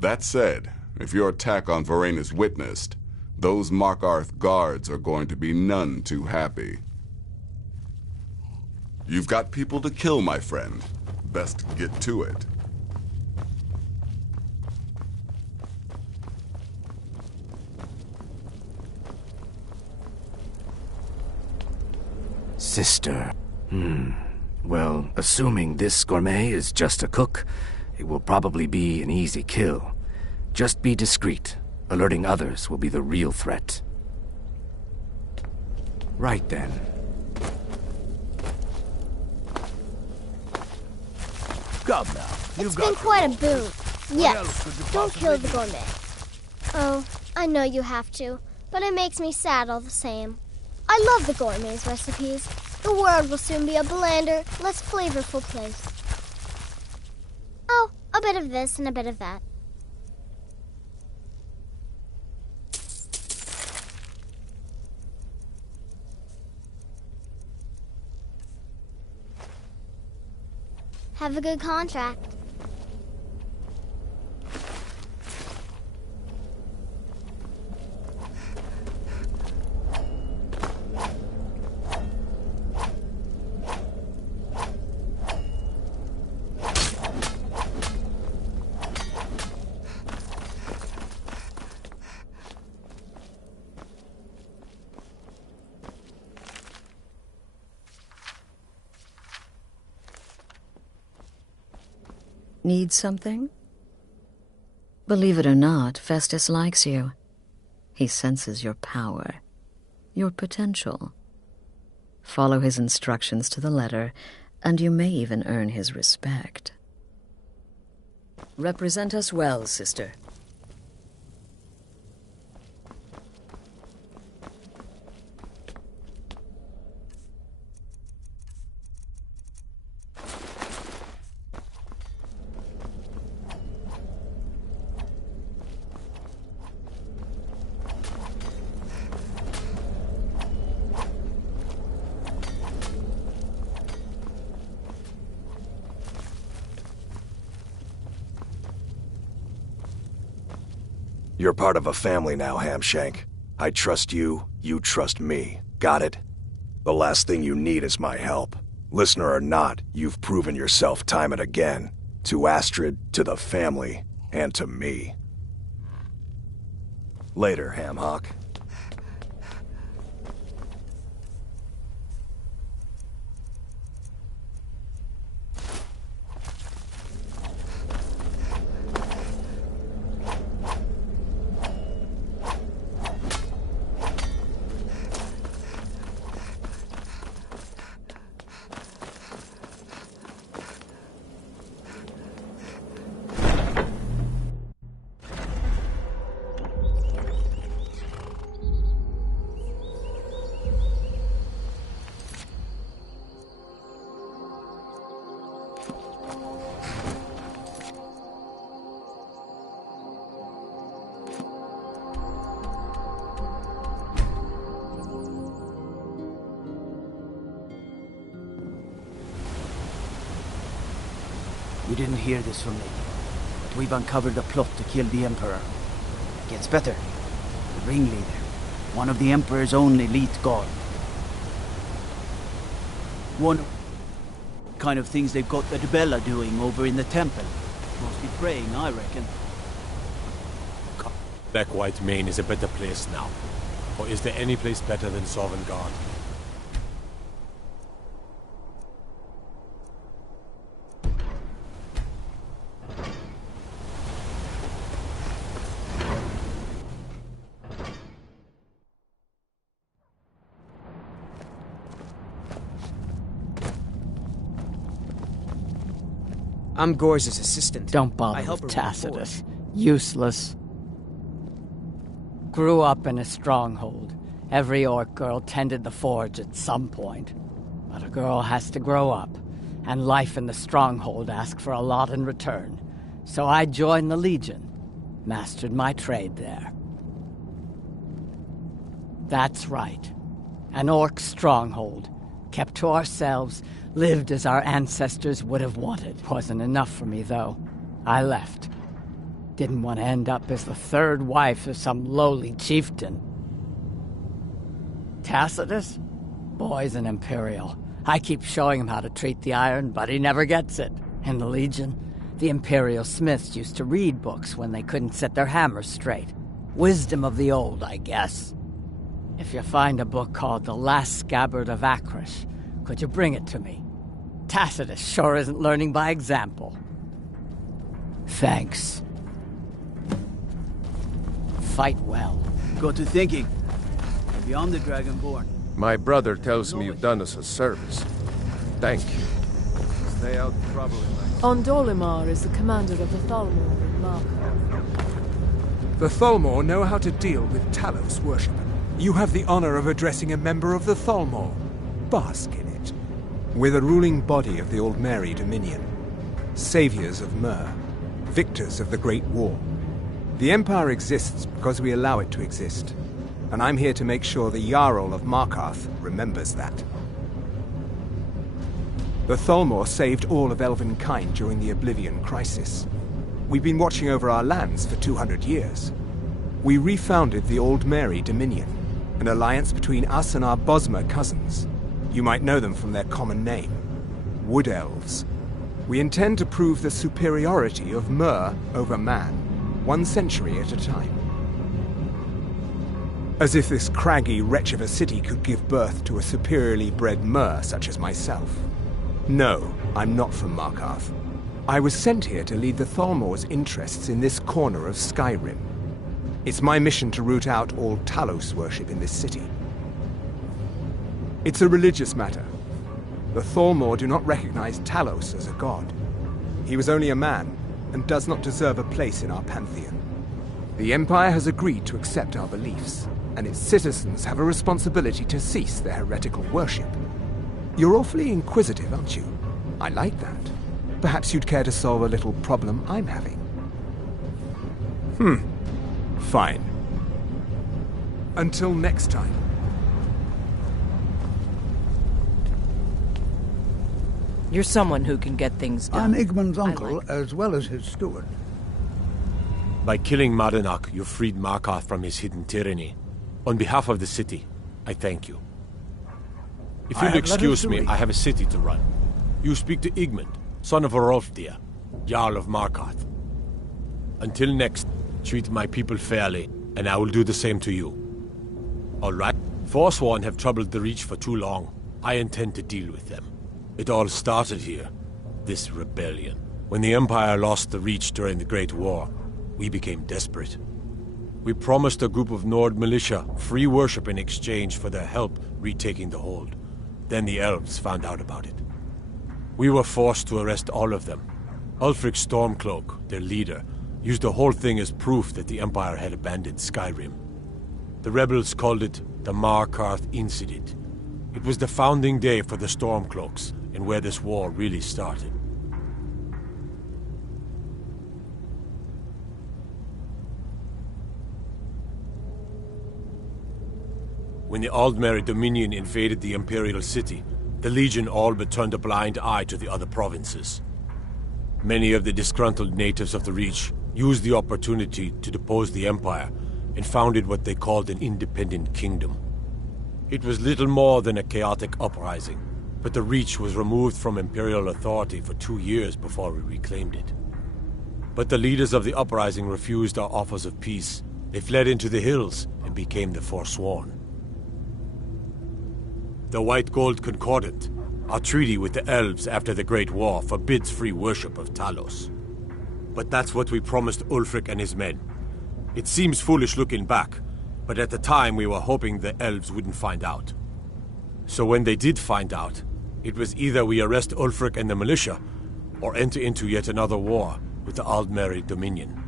That said, if your attack on Varain is witnessed, those Markarth guards are going to be none too happy. You've got people to kill, my friend. Best get to it. Sister. Well, assuming this gourmet is just a cook, it will probably be an easy kill. Just be discreet. Alerting others will be the real threat. Right then. Come now. It's been quite a boon. Yes, don't kill the gourmet. Oh, I know you have to, but it makes me sad all the same. I love the gourmet's recipes. The world will soon be a blander, less flavorful place. Oh, a bit of this and a bit of that. Have a good contract. Need something? Believe it or not, Festus likes you. He senses your power, your potential. Follow his instructions to the letter, and you may even earn his respect. Represent us well, sister. You're part of a family now, Hamshank. I trust you, you trust me. Got it? The last thing you need is my help. Listener or not, you've proven yourself time and again. To Astrid, to the family, and to me. Later, Hamhawk. You didn't hear this from me, but we've uncovered a plot to kill the Emperor. It gets better. The ringleader, one of the Emperor's own elite guard. One kind of things they've got the Bella doing over in the temple. Mostly praying, I reckon. Black White Main is a better place now. Or is there any place better than Sovngarde? I'm Gor's assistant. Don't bother with Tacitus. Useless. Grew up in a stronghold. Every orc girl tended the forge at some point. But a girl has to grow up, and life in the stronghold asked for a lot in return. So I joined the Legion. Mastered my trade there. That's right. An orc stronghold. Kept to ourselves, lived as our ancestors would have wanted. Wasn't enough for me, though. I left. Didn't want to end up as the third wife of some lowly chieftain. Tacitus? Boy's an Imperial. I keep showing him how to treat the iron, but he never gets it. In the Legion, the Imperial smiths used to read books when they couldn't set their hammers straight. Wisdom of the old, I guess. If you find a book called The Last Scabbard of Akrish, could you bring it to me? Tacitus sure isn't learning by example. Thanks. Fight well. Got to thinking. Maybe I'm the Dragonborn. My brother tells me you've done us a service. Thank you. Stay out of trouble in my... Ondolimar is the commander of the Thalmor in Markarth. The Thalmor know how to deal with Talos worship. You have the honor of addressing a member of the Thalmor. Bask in it. We're the ruling body of the Old Mary Dominion. Saviors of Myr. Victors of the Great War. The Empire exists because we allow it to exist. And I'm here to make sure the Jarl of Markarth remembers that. The Thalmor saved all of Elvenkind during the Oblivion Crisis. We've been watching over our lands for 200 years. We refounded the Old Mary Dominion, an alliance between us and our Bosmer cousins. You might know them from their common name, Wood Elves. We intend to prove the superiority of Myr over man, 1 century at a time. As if this craggy wretch of a city could give birth to a superiorly bred Myr such as myself. No, I'm not from Markarth. I was sent here to lead the Thalmor's interests in this corner of Skyrim. It's my mission to root out all Talos worship in this city. It's a religious matter. The Thalmor do not recognize Talos as a god. He was only a man, and does not deserve a place in our pantheon. The Empire has agreed to accept our beliefs, and its citizens have a responsibility to cease their heretical worship. You're awfully inquisitive, aren't you? I like that. Perhaps you'd care to solve a little problem I'm having. Fine. Until next time. You're someone who can get things done. I'm Igmund's uncle, as well as his steward. By killing Madanach, you freed Markarth from his hidden tyranny. On behalf of the city, I thank you. If you'll excuse me, I have a city to run. You speak to Igmund, son of Orolfdir, Jarl of Markarth. Until next, treat my people fairly, and I will do the same to you. All right? Forsworn have troubled the Reach for too long. I intend to deal with them. It all started here, this rebellion. When the Empire lost the Reach during the Great War, we became desperate. We promised a group of Nord militia free worship in exchange for their help retaking the hold. Then the elves found out about it. We were forced to arrest all of them. Ulfric Stormcloak, their leader, used the whole thing as proof that the Empire had abandoned Skyrim. The rebels called it the Markarth Incident. It was the founding day for the Stormcloaks, and where this war really started. When the Aldmeri Dominion invaded the Imperial City, the Legion all but turned a blind eye to the other provinces. Many of the disgruntled natives of the Reach used the opportunity to depose the Empire and founded what they called an independent kingdom. It was little more than a chaotic uprising, but the Reach was removed from Imperial authority for 2 years before we reclaimed it. But the leaders of the uprising refused our offers of peace, They fled into the hills and became the Forsworn. The White Gold Concordant, our treaty with the elves after the Great War, forbids free worship of Talos. But that's what we promised Ulfric and his men. It seems foolish looking back, but at the time we were hoping the elves wouldn't find out. So when they did find out, it was either we arrest Ulfric and the militia, or enter into yet another war with the Aldmeri Dominion.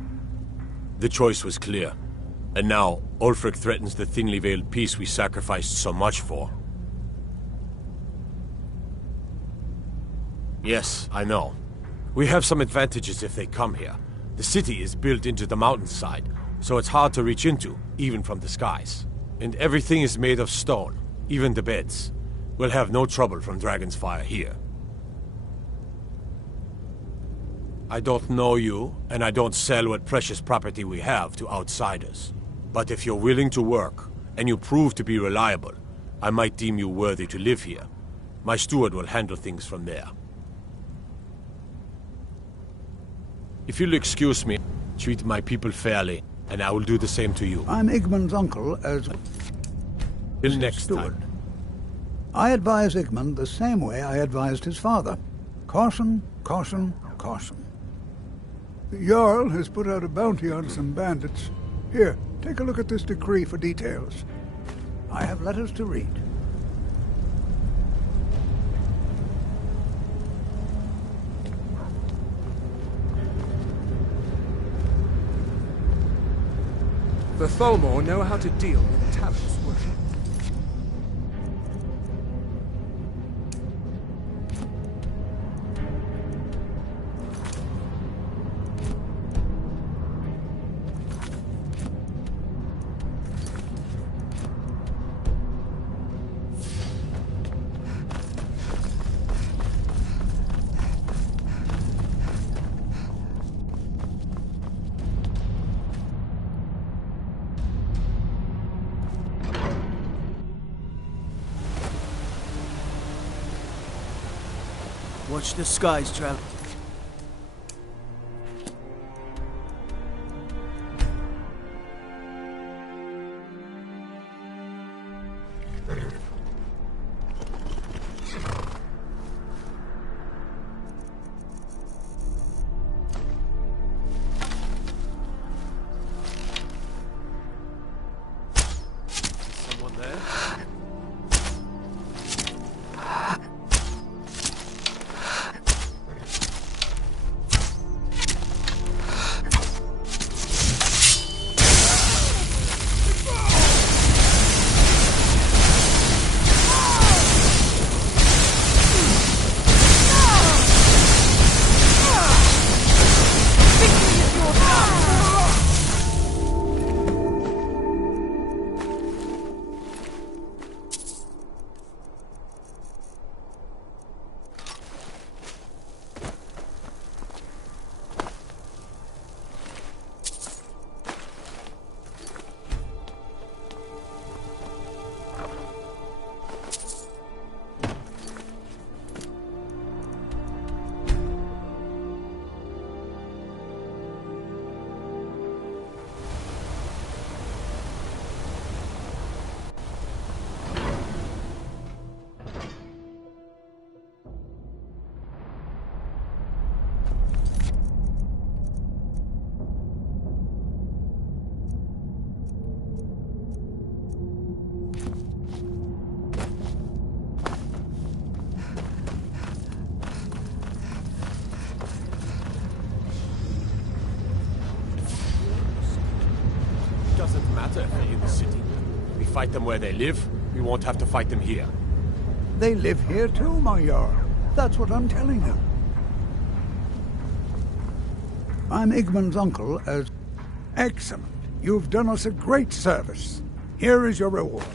The choice was clear, and now Ulfric threatens the thinly veiled peace we sacrificed so much for. Yes, I know. We have some advantages if they come here. The city is built into the mountainside, so it's hard to reach into, even from the skies. And everything is made of stone, even the beds. We'll have no trouble from Dragon's Fire here. I don't know you, and I don't sell what precious property we have to outsiders. But if you're willing to work, and you prove to be reliable, I might deem you worthy to live here. My steward will handle things from there. If you'll excuse me, treat my people fairly, and I will do the same to you. I'm Igmund's uncle as... Till next time. I advise Igmund the same way I advised his father. Caution, caution, caution. The Jarl has put out a bounty on some bandits. Here, take a look at this decree for details. I have letters to read. The Tholmor know how to deal with Talos worship. Watch the skies, travel. Someone there? Doesn't matter if they're in the city. We fight them where they live, we won't have to fight them here. They live here too, my Jarl. That's what I'm telling you. I'm Igmund's uncle as... Excellent. You've done us a great service. Here is your reward.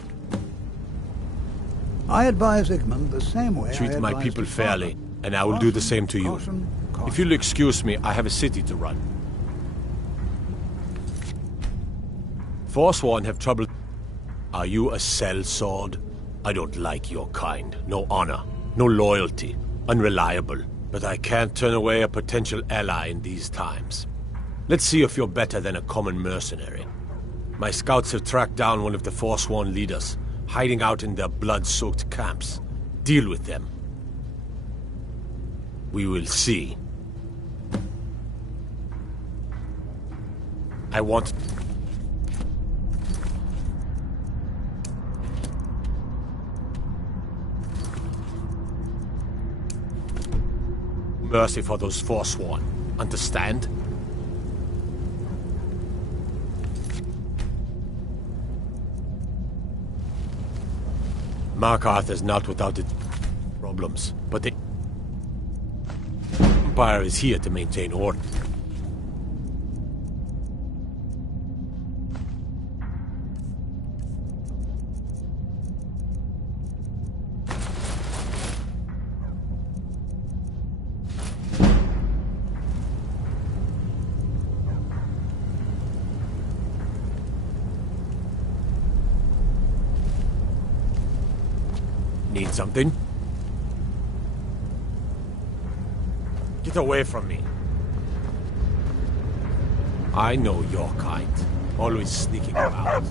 I advise Igmund the same way Treat I my advised people his fairly, father. and I will do the same to you. Caution, caution. If you'll excuse me, I have a city to run. Forsworn have trouble... Are you a sellsword? I don't like your kind. No honor, no loyalty, unreliable. But I can't turn away a potential ally in these times. Let's see if you're better than a common mercenary. My scouts have tracked down one of the Forsworn leaders, hiding out in their blood-soaked camps. Deal with them. We will see. I want... mercy for those Forsworn. Understand? Markarth is not without its problems, but the Empire is here to maintain order. Need something? Get away from me. I know your kind. Always sneaking about.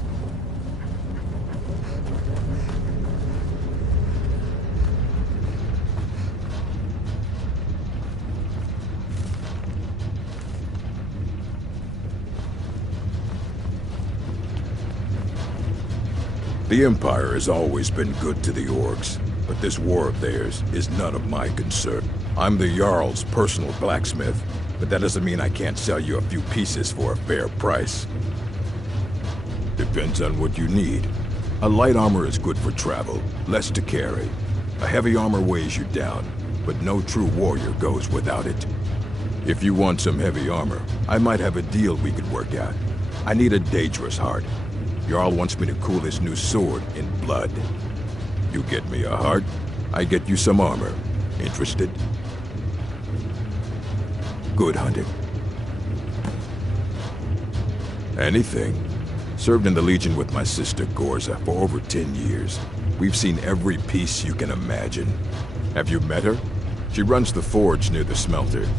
The Empire has always been good to the orcs, but this war of theirs is none of my concern. I'm the Jarl's personal blacksmith, but that doesn't mean I can't sell you a few pieces for a fair price. Depends on what you need. A light armor is good for travel, less to carry. A heavy armor weighs you down, but no true warrior goes without it. If you want some heavy armor, I might have a deal we could work out. I need a dangerous heart. Jarl wants me to cool his new sword in blood. You get me a heart, I get you some armor. Interested? Good hunting. Anything. Served in the Legion with my sister Gorza for over 10 years. We've seen every piece you can imagine. Have you met her? She runs the forge near the smelter.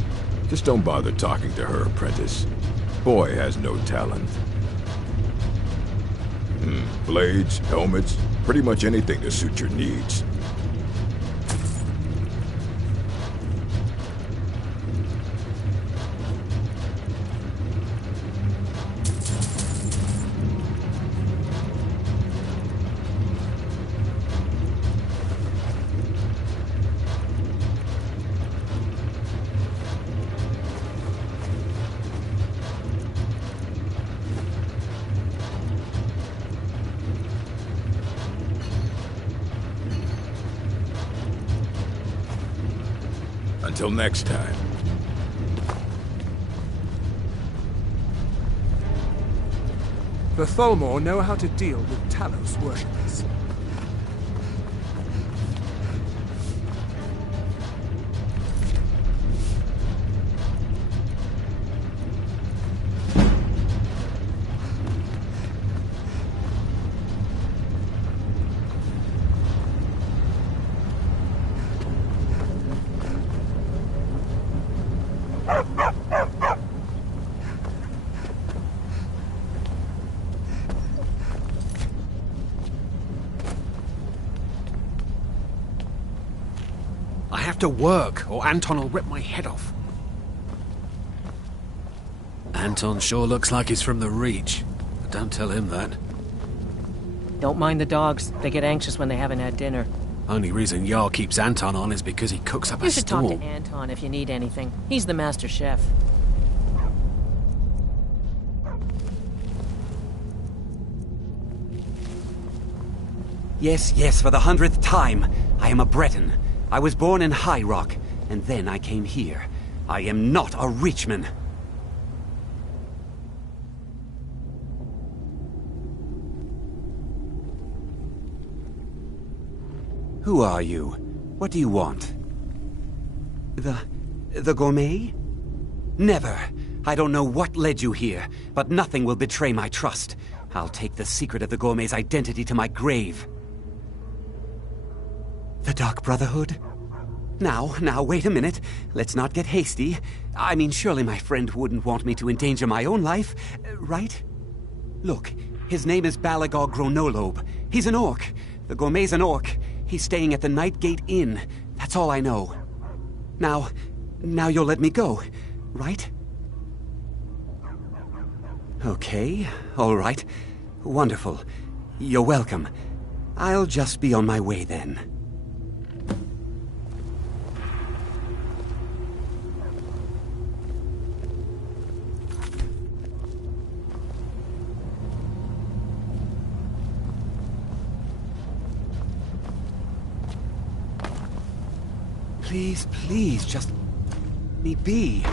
Just don't bother talking to her, apprentice. Boy has no talent. Blades, helmets, pretty much anything to suit your needs. Until next time. The Tholmor know how to deal with Talos worshippers. I have to work, or Anton will rip my head off. Anton sure looks like he's from the Reach. But don't tell him that. Don't mind the dogs. They get anxious when they haven't had dinner. Only reason Jarl keeps Anton on is because he cooks up You a should storm. talk to Anton if you need anything. He's the master chef. Yes, yes, for the 100th time. I am a Breton. I was born in High Rock, and then I came here. I am not a Reachman. Who are you? What do you want? The gourmet? Never. I don't know what led you here, but nothing will betray my trust. I'll take the secret of the gourmet's identity to my grave. The Dark Brotherhood? Now, wait a minute. Let's not get hasty. I mean, surely my friend wouldn't want me to endanger my own life, right? Look, His name is Balagog Gronolobe. He's an orc. The gourmet's an orc. He's staying at the Nightgate Inn. That's all I know. Now you'll let me go, right? Okay, all right. Wonderful. You're welcome. I'll just be on my way then. Please, please, just let me be.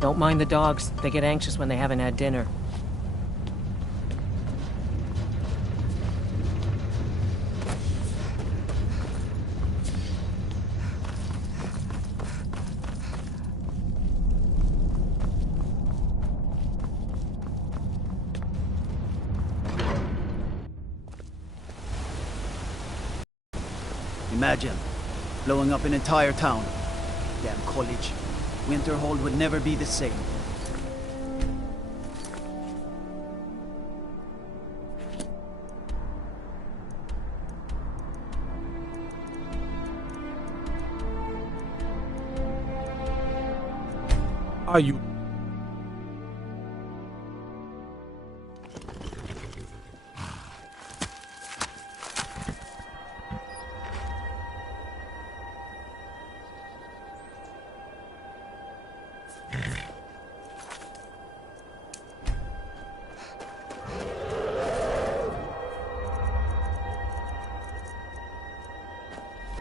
Don't mind the dogs. They get anxious when they haven't had dinner. Imagine blowing up an entire town. Damn college. Winterhold would never be the same. Are you...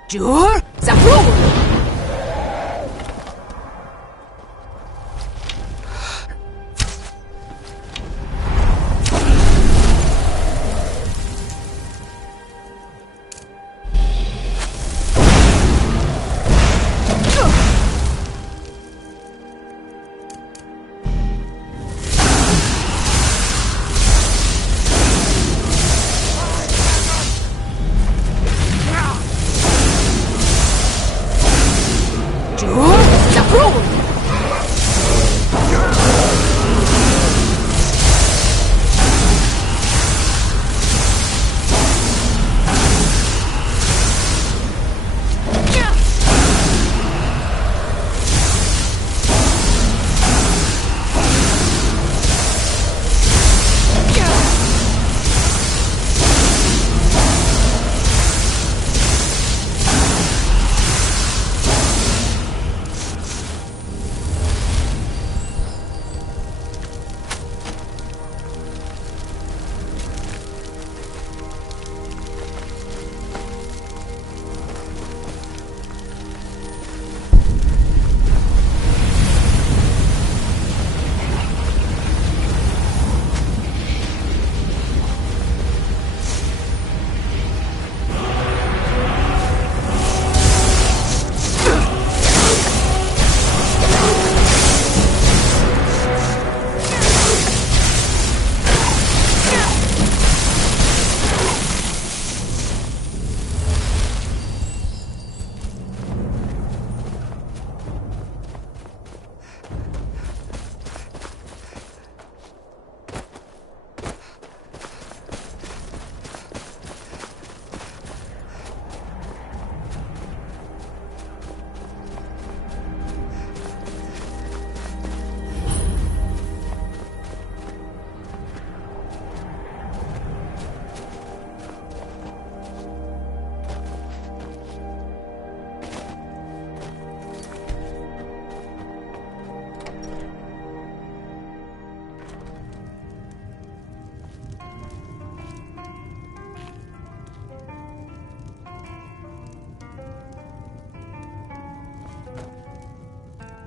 Jur, Zabrul!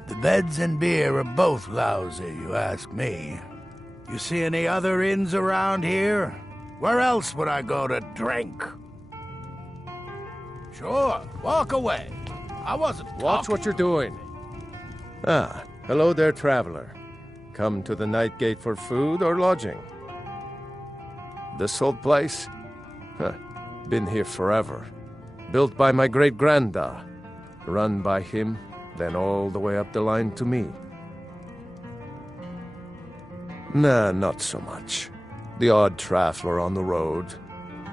The beds and beer are both lousy, you ask me. You see any other inns around here? Where else would I go to drink? Sure, walk away. I wasn't Watch what you're doing. Ah, hello there, traveler. Come to the Night Gate for food or lodging? This old place? Huh, been here forever. Built by my great-granda. Run by him, then all the way up the line to me. Nah, not so much. The odd traveler on the road,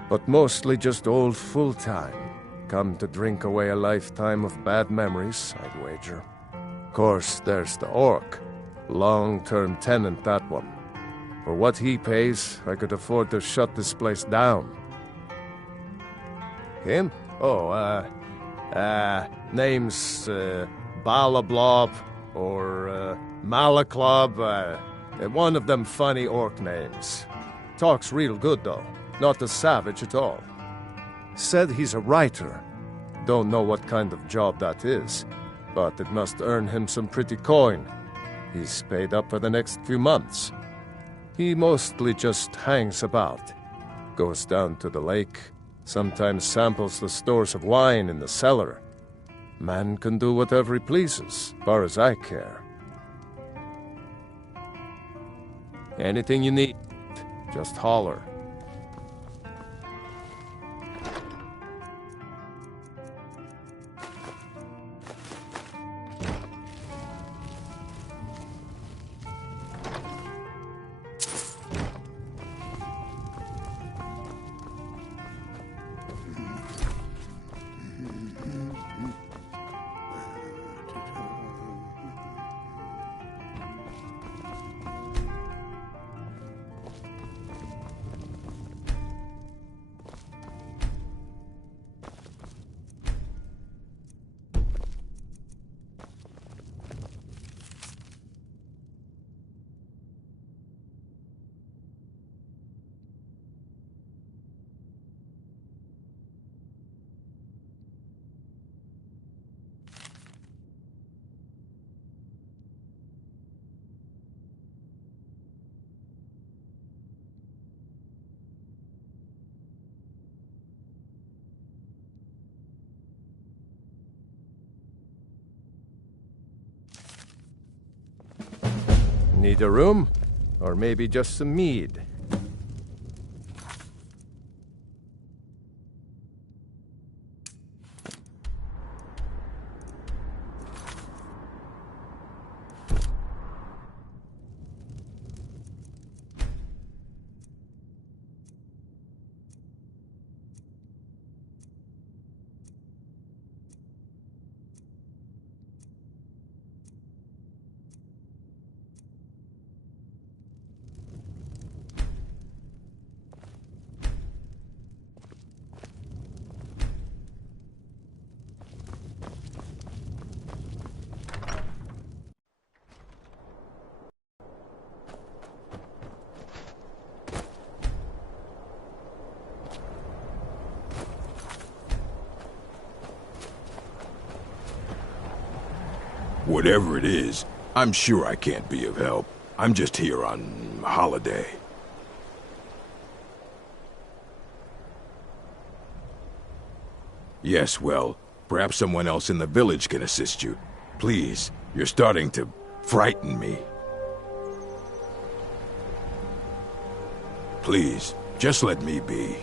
but mostly just old full-time. Come to drink away a lifetime of bad memories, I'd wager. Course, there's the orc. Long-term tenant, that one. For what he pays, I could afford to shut this place down. Him? Oh, name's, Balablob, or, Malaklob, one of them funny orc names. Talks real good, though. Not a savage at all. Said he's a writer. Don't know what kind of job that is, but it must earn him some pretty coin. He's paid up for the next few months. He mostly just hangs about. Goes down to the lake, sometimes samples the stores of wine in the cellar. Man can do whatever he pleases, far as I care. Anything you need, just holler. Need a room? Or maybe just some mead? Whatever it is, I'm sure I can't be of help. I'm just here on holiday. Yes, well, perhaps someone else in the village can assist you. Please, you're starting to frighten me. Please, just let me be.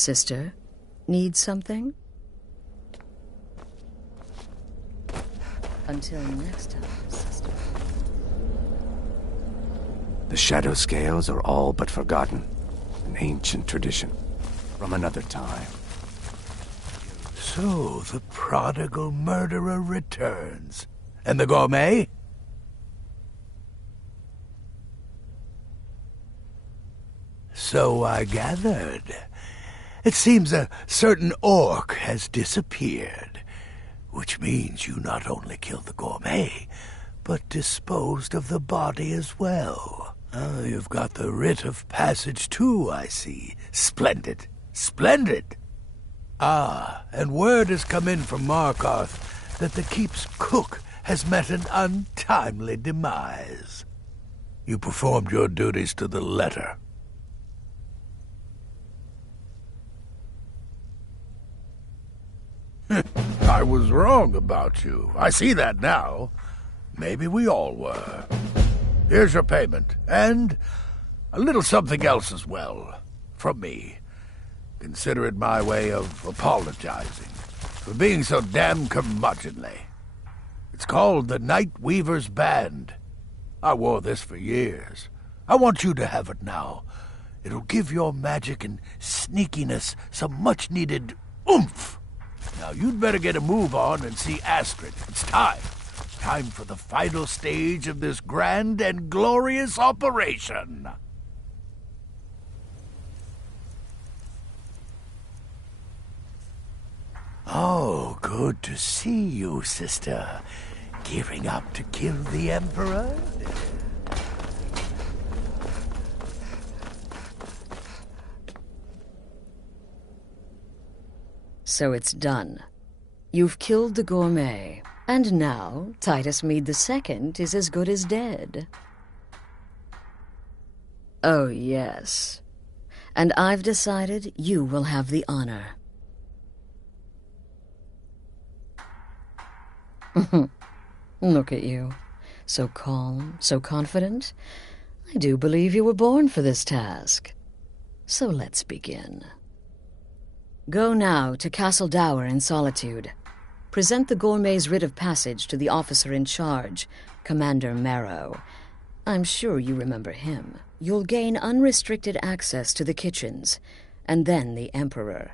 Sister, need something? Until next time, sister. The shadow scales are all but forgotten. An ancient tradition from another time. So the prodigal murderer returns. And the gourmet? So I gathered. It seems a certain orc has disappeared, which means you not only killed the gourmet, but disposed of the body as well. Oh, you've got the writ of passage too, I see. Splendid. Splendid! Ah, and word has come in from Markarth that the keep's cook has met an untimely demise. You performed your duties to the letter. I was wrong about you. I see that now. Maybe we all were. Here's your payment, and a little something else as well, from me. Consider it my way of apologizing for being so damn curmudgeonly. It's called the Night Weaver's Band. I wore this for years. I want you to have it now. It'll give your magic and sneakiness some much-needed oomph. Now, you'd better get a move on and see Astrid. It's time. Time for the final stage of this grand and glorious operation. Oh, good to see you, sister. Gearing up to kill the Emperor? So it's done. You've killed the gourmet, and now Titus Mead II is as good as dead. Oh, yes. And I've decided you will have the honor. Look at you. So calm, so confident. I do believe you were born for this task. So let's begin. Go now to Castle Dower in Solitude. Present the gourmet's writ of passage to the officer in charge, Commander Marrow. I'm sure you remember him. You'll gain unrestricted access to the kitchens, and then the Emperor.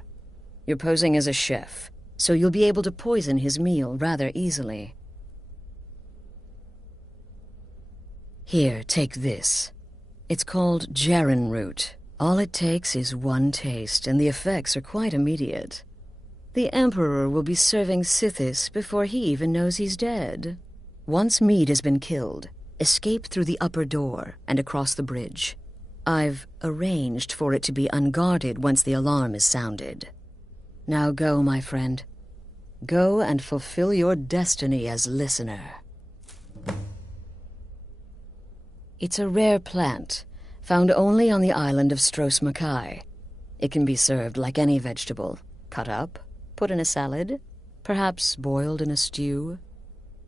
You're posing as a chef, so you'll be able to poison his meal rather easily. Here, take this. It's called Jarren root. All it takes is one taste, and the effects are quite immediate. The Emperor will be serving Sithis before he even knows he's dead. Once Mead has been killed, escape through the upper door and across the bridge. I've arranged for it to be unguarded once the alarm is sounded. Now go, my friend. Go and fulfill your destiny as listener. It's a rare plant, found only on the island of Stros Mackay. It can be served like any vegetable, cut up, put in a salad, perhaps boiled in a stew.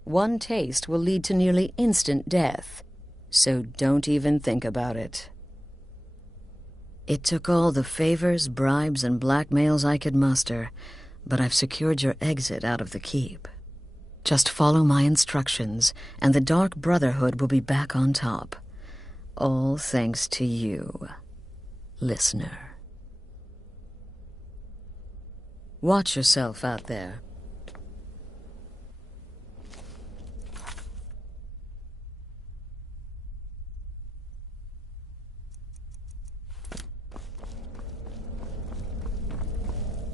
One taste will lead to nearly instant death, so don't even think about it. It took all the favors, bribes, and blackmails I could muster, but I've secured your exit out of the keep. Just follow my instructions, and the Dark Brotherhood will be back on top. All thanks to you, listener. Watch yourself out there.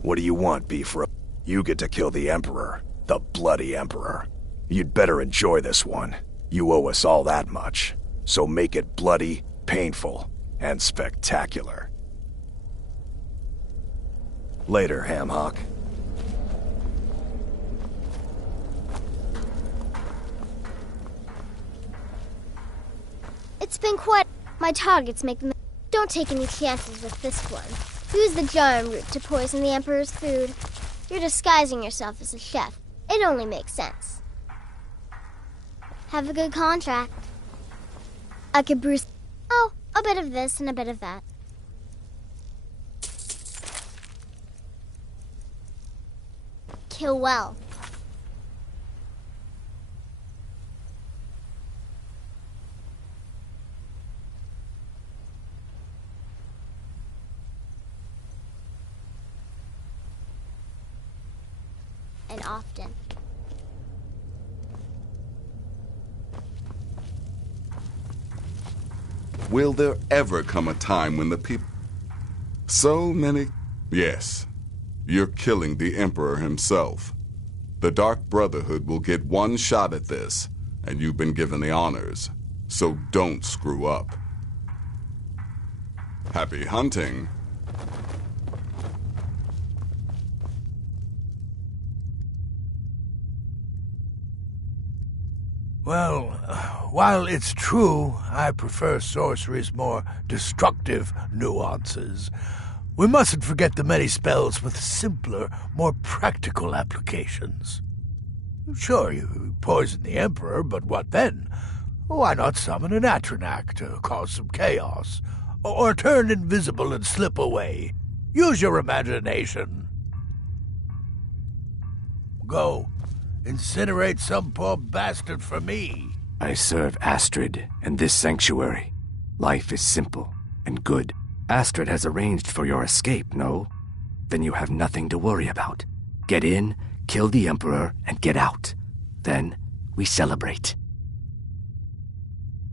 What do you want, Beefro? You get to kill the Emperor. The bloody Emperor. You'd better enjoy this one. You owe us all that much. So make it bloody, painful, and spectacular. Later, Hamhock. It's been quite... My targets make them... Don't take any chances with this one. Use the Jarren root to poison the Emperor's food. You're disguising yourself as a chef. It only makes sense. Have a good contract. I could brew... Oh, a bit of this and a bit of that. kill well. And often. Will there ever come a time when the people... So many... Yes, you're killing the Emperor himself. The Dark Brotherhood will get one shot at this, and you've been given the honors. So don't screw up. Happy hunting. Well, while it's true I prefer sorcery's more destructive nuances, we mustn't forget the many spells with simpler, more practical applications. Sure, you poison the Emperor, but what then? Why not summon an Atronak to cause some chaos? Or turn invisible and slip away? Use your imagination. Go. Incinerate some poor bastard for me. I serve Astrid and this sanctuary. Life is simple and good. Astrid has arranged for your escape, no? Then you have nothing to worry about. Get in, kill the Emperor, and get out. Then we celebrate.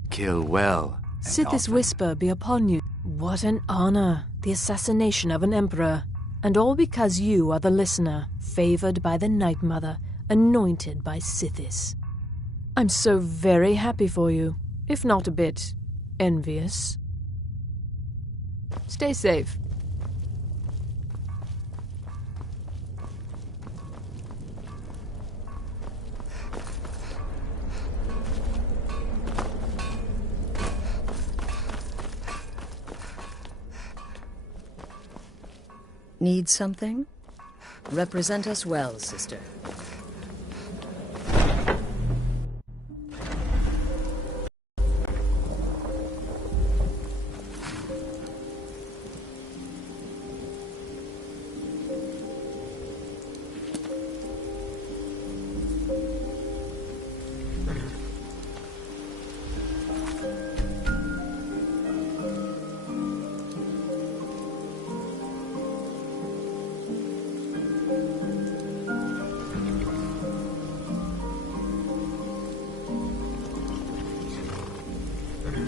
Kill well. Sithis whisper be upon you. What an honor, the assassination of an Emperor. And all because you are the listener, favored by the Night Mother, anointed by Sithis. I'm so very happy for you, if not a bit envious. Stay safe. Need something? Represent us well, sister.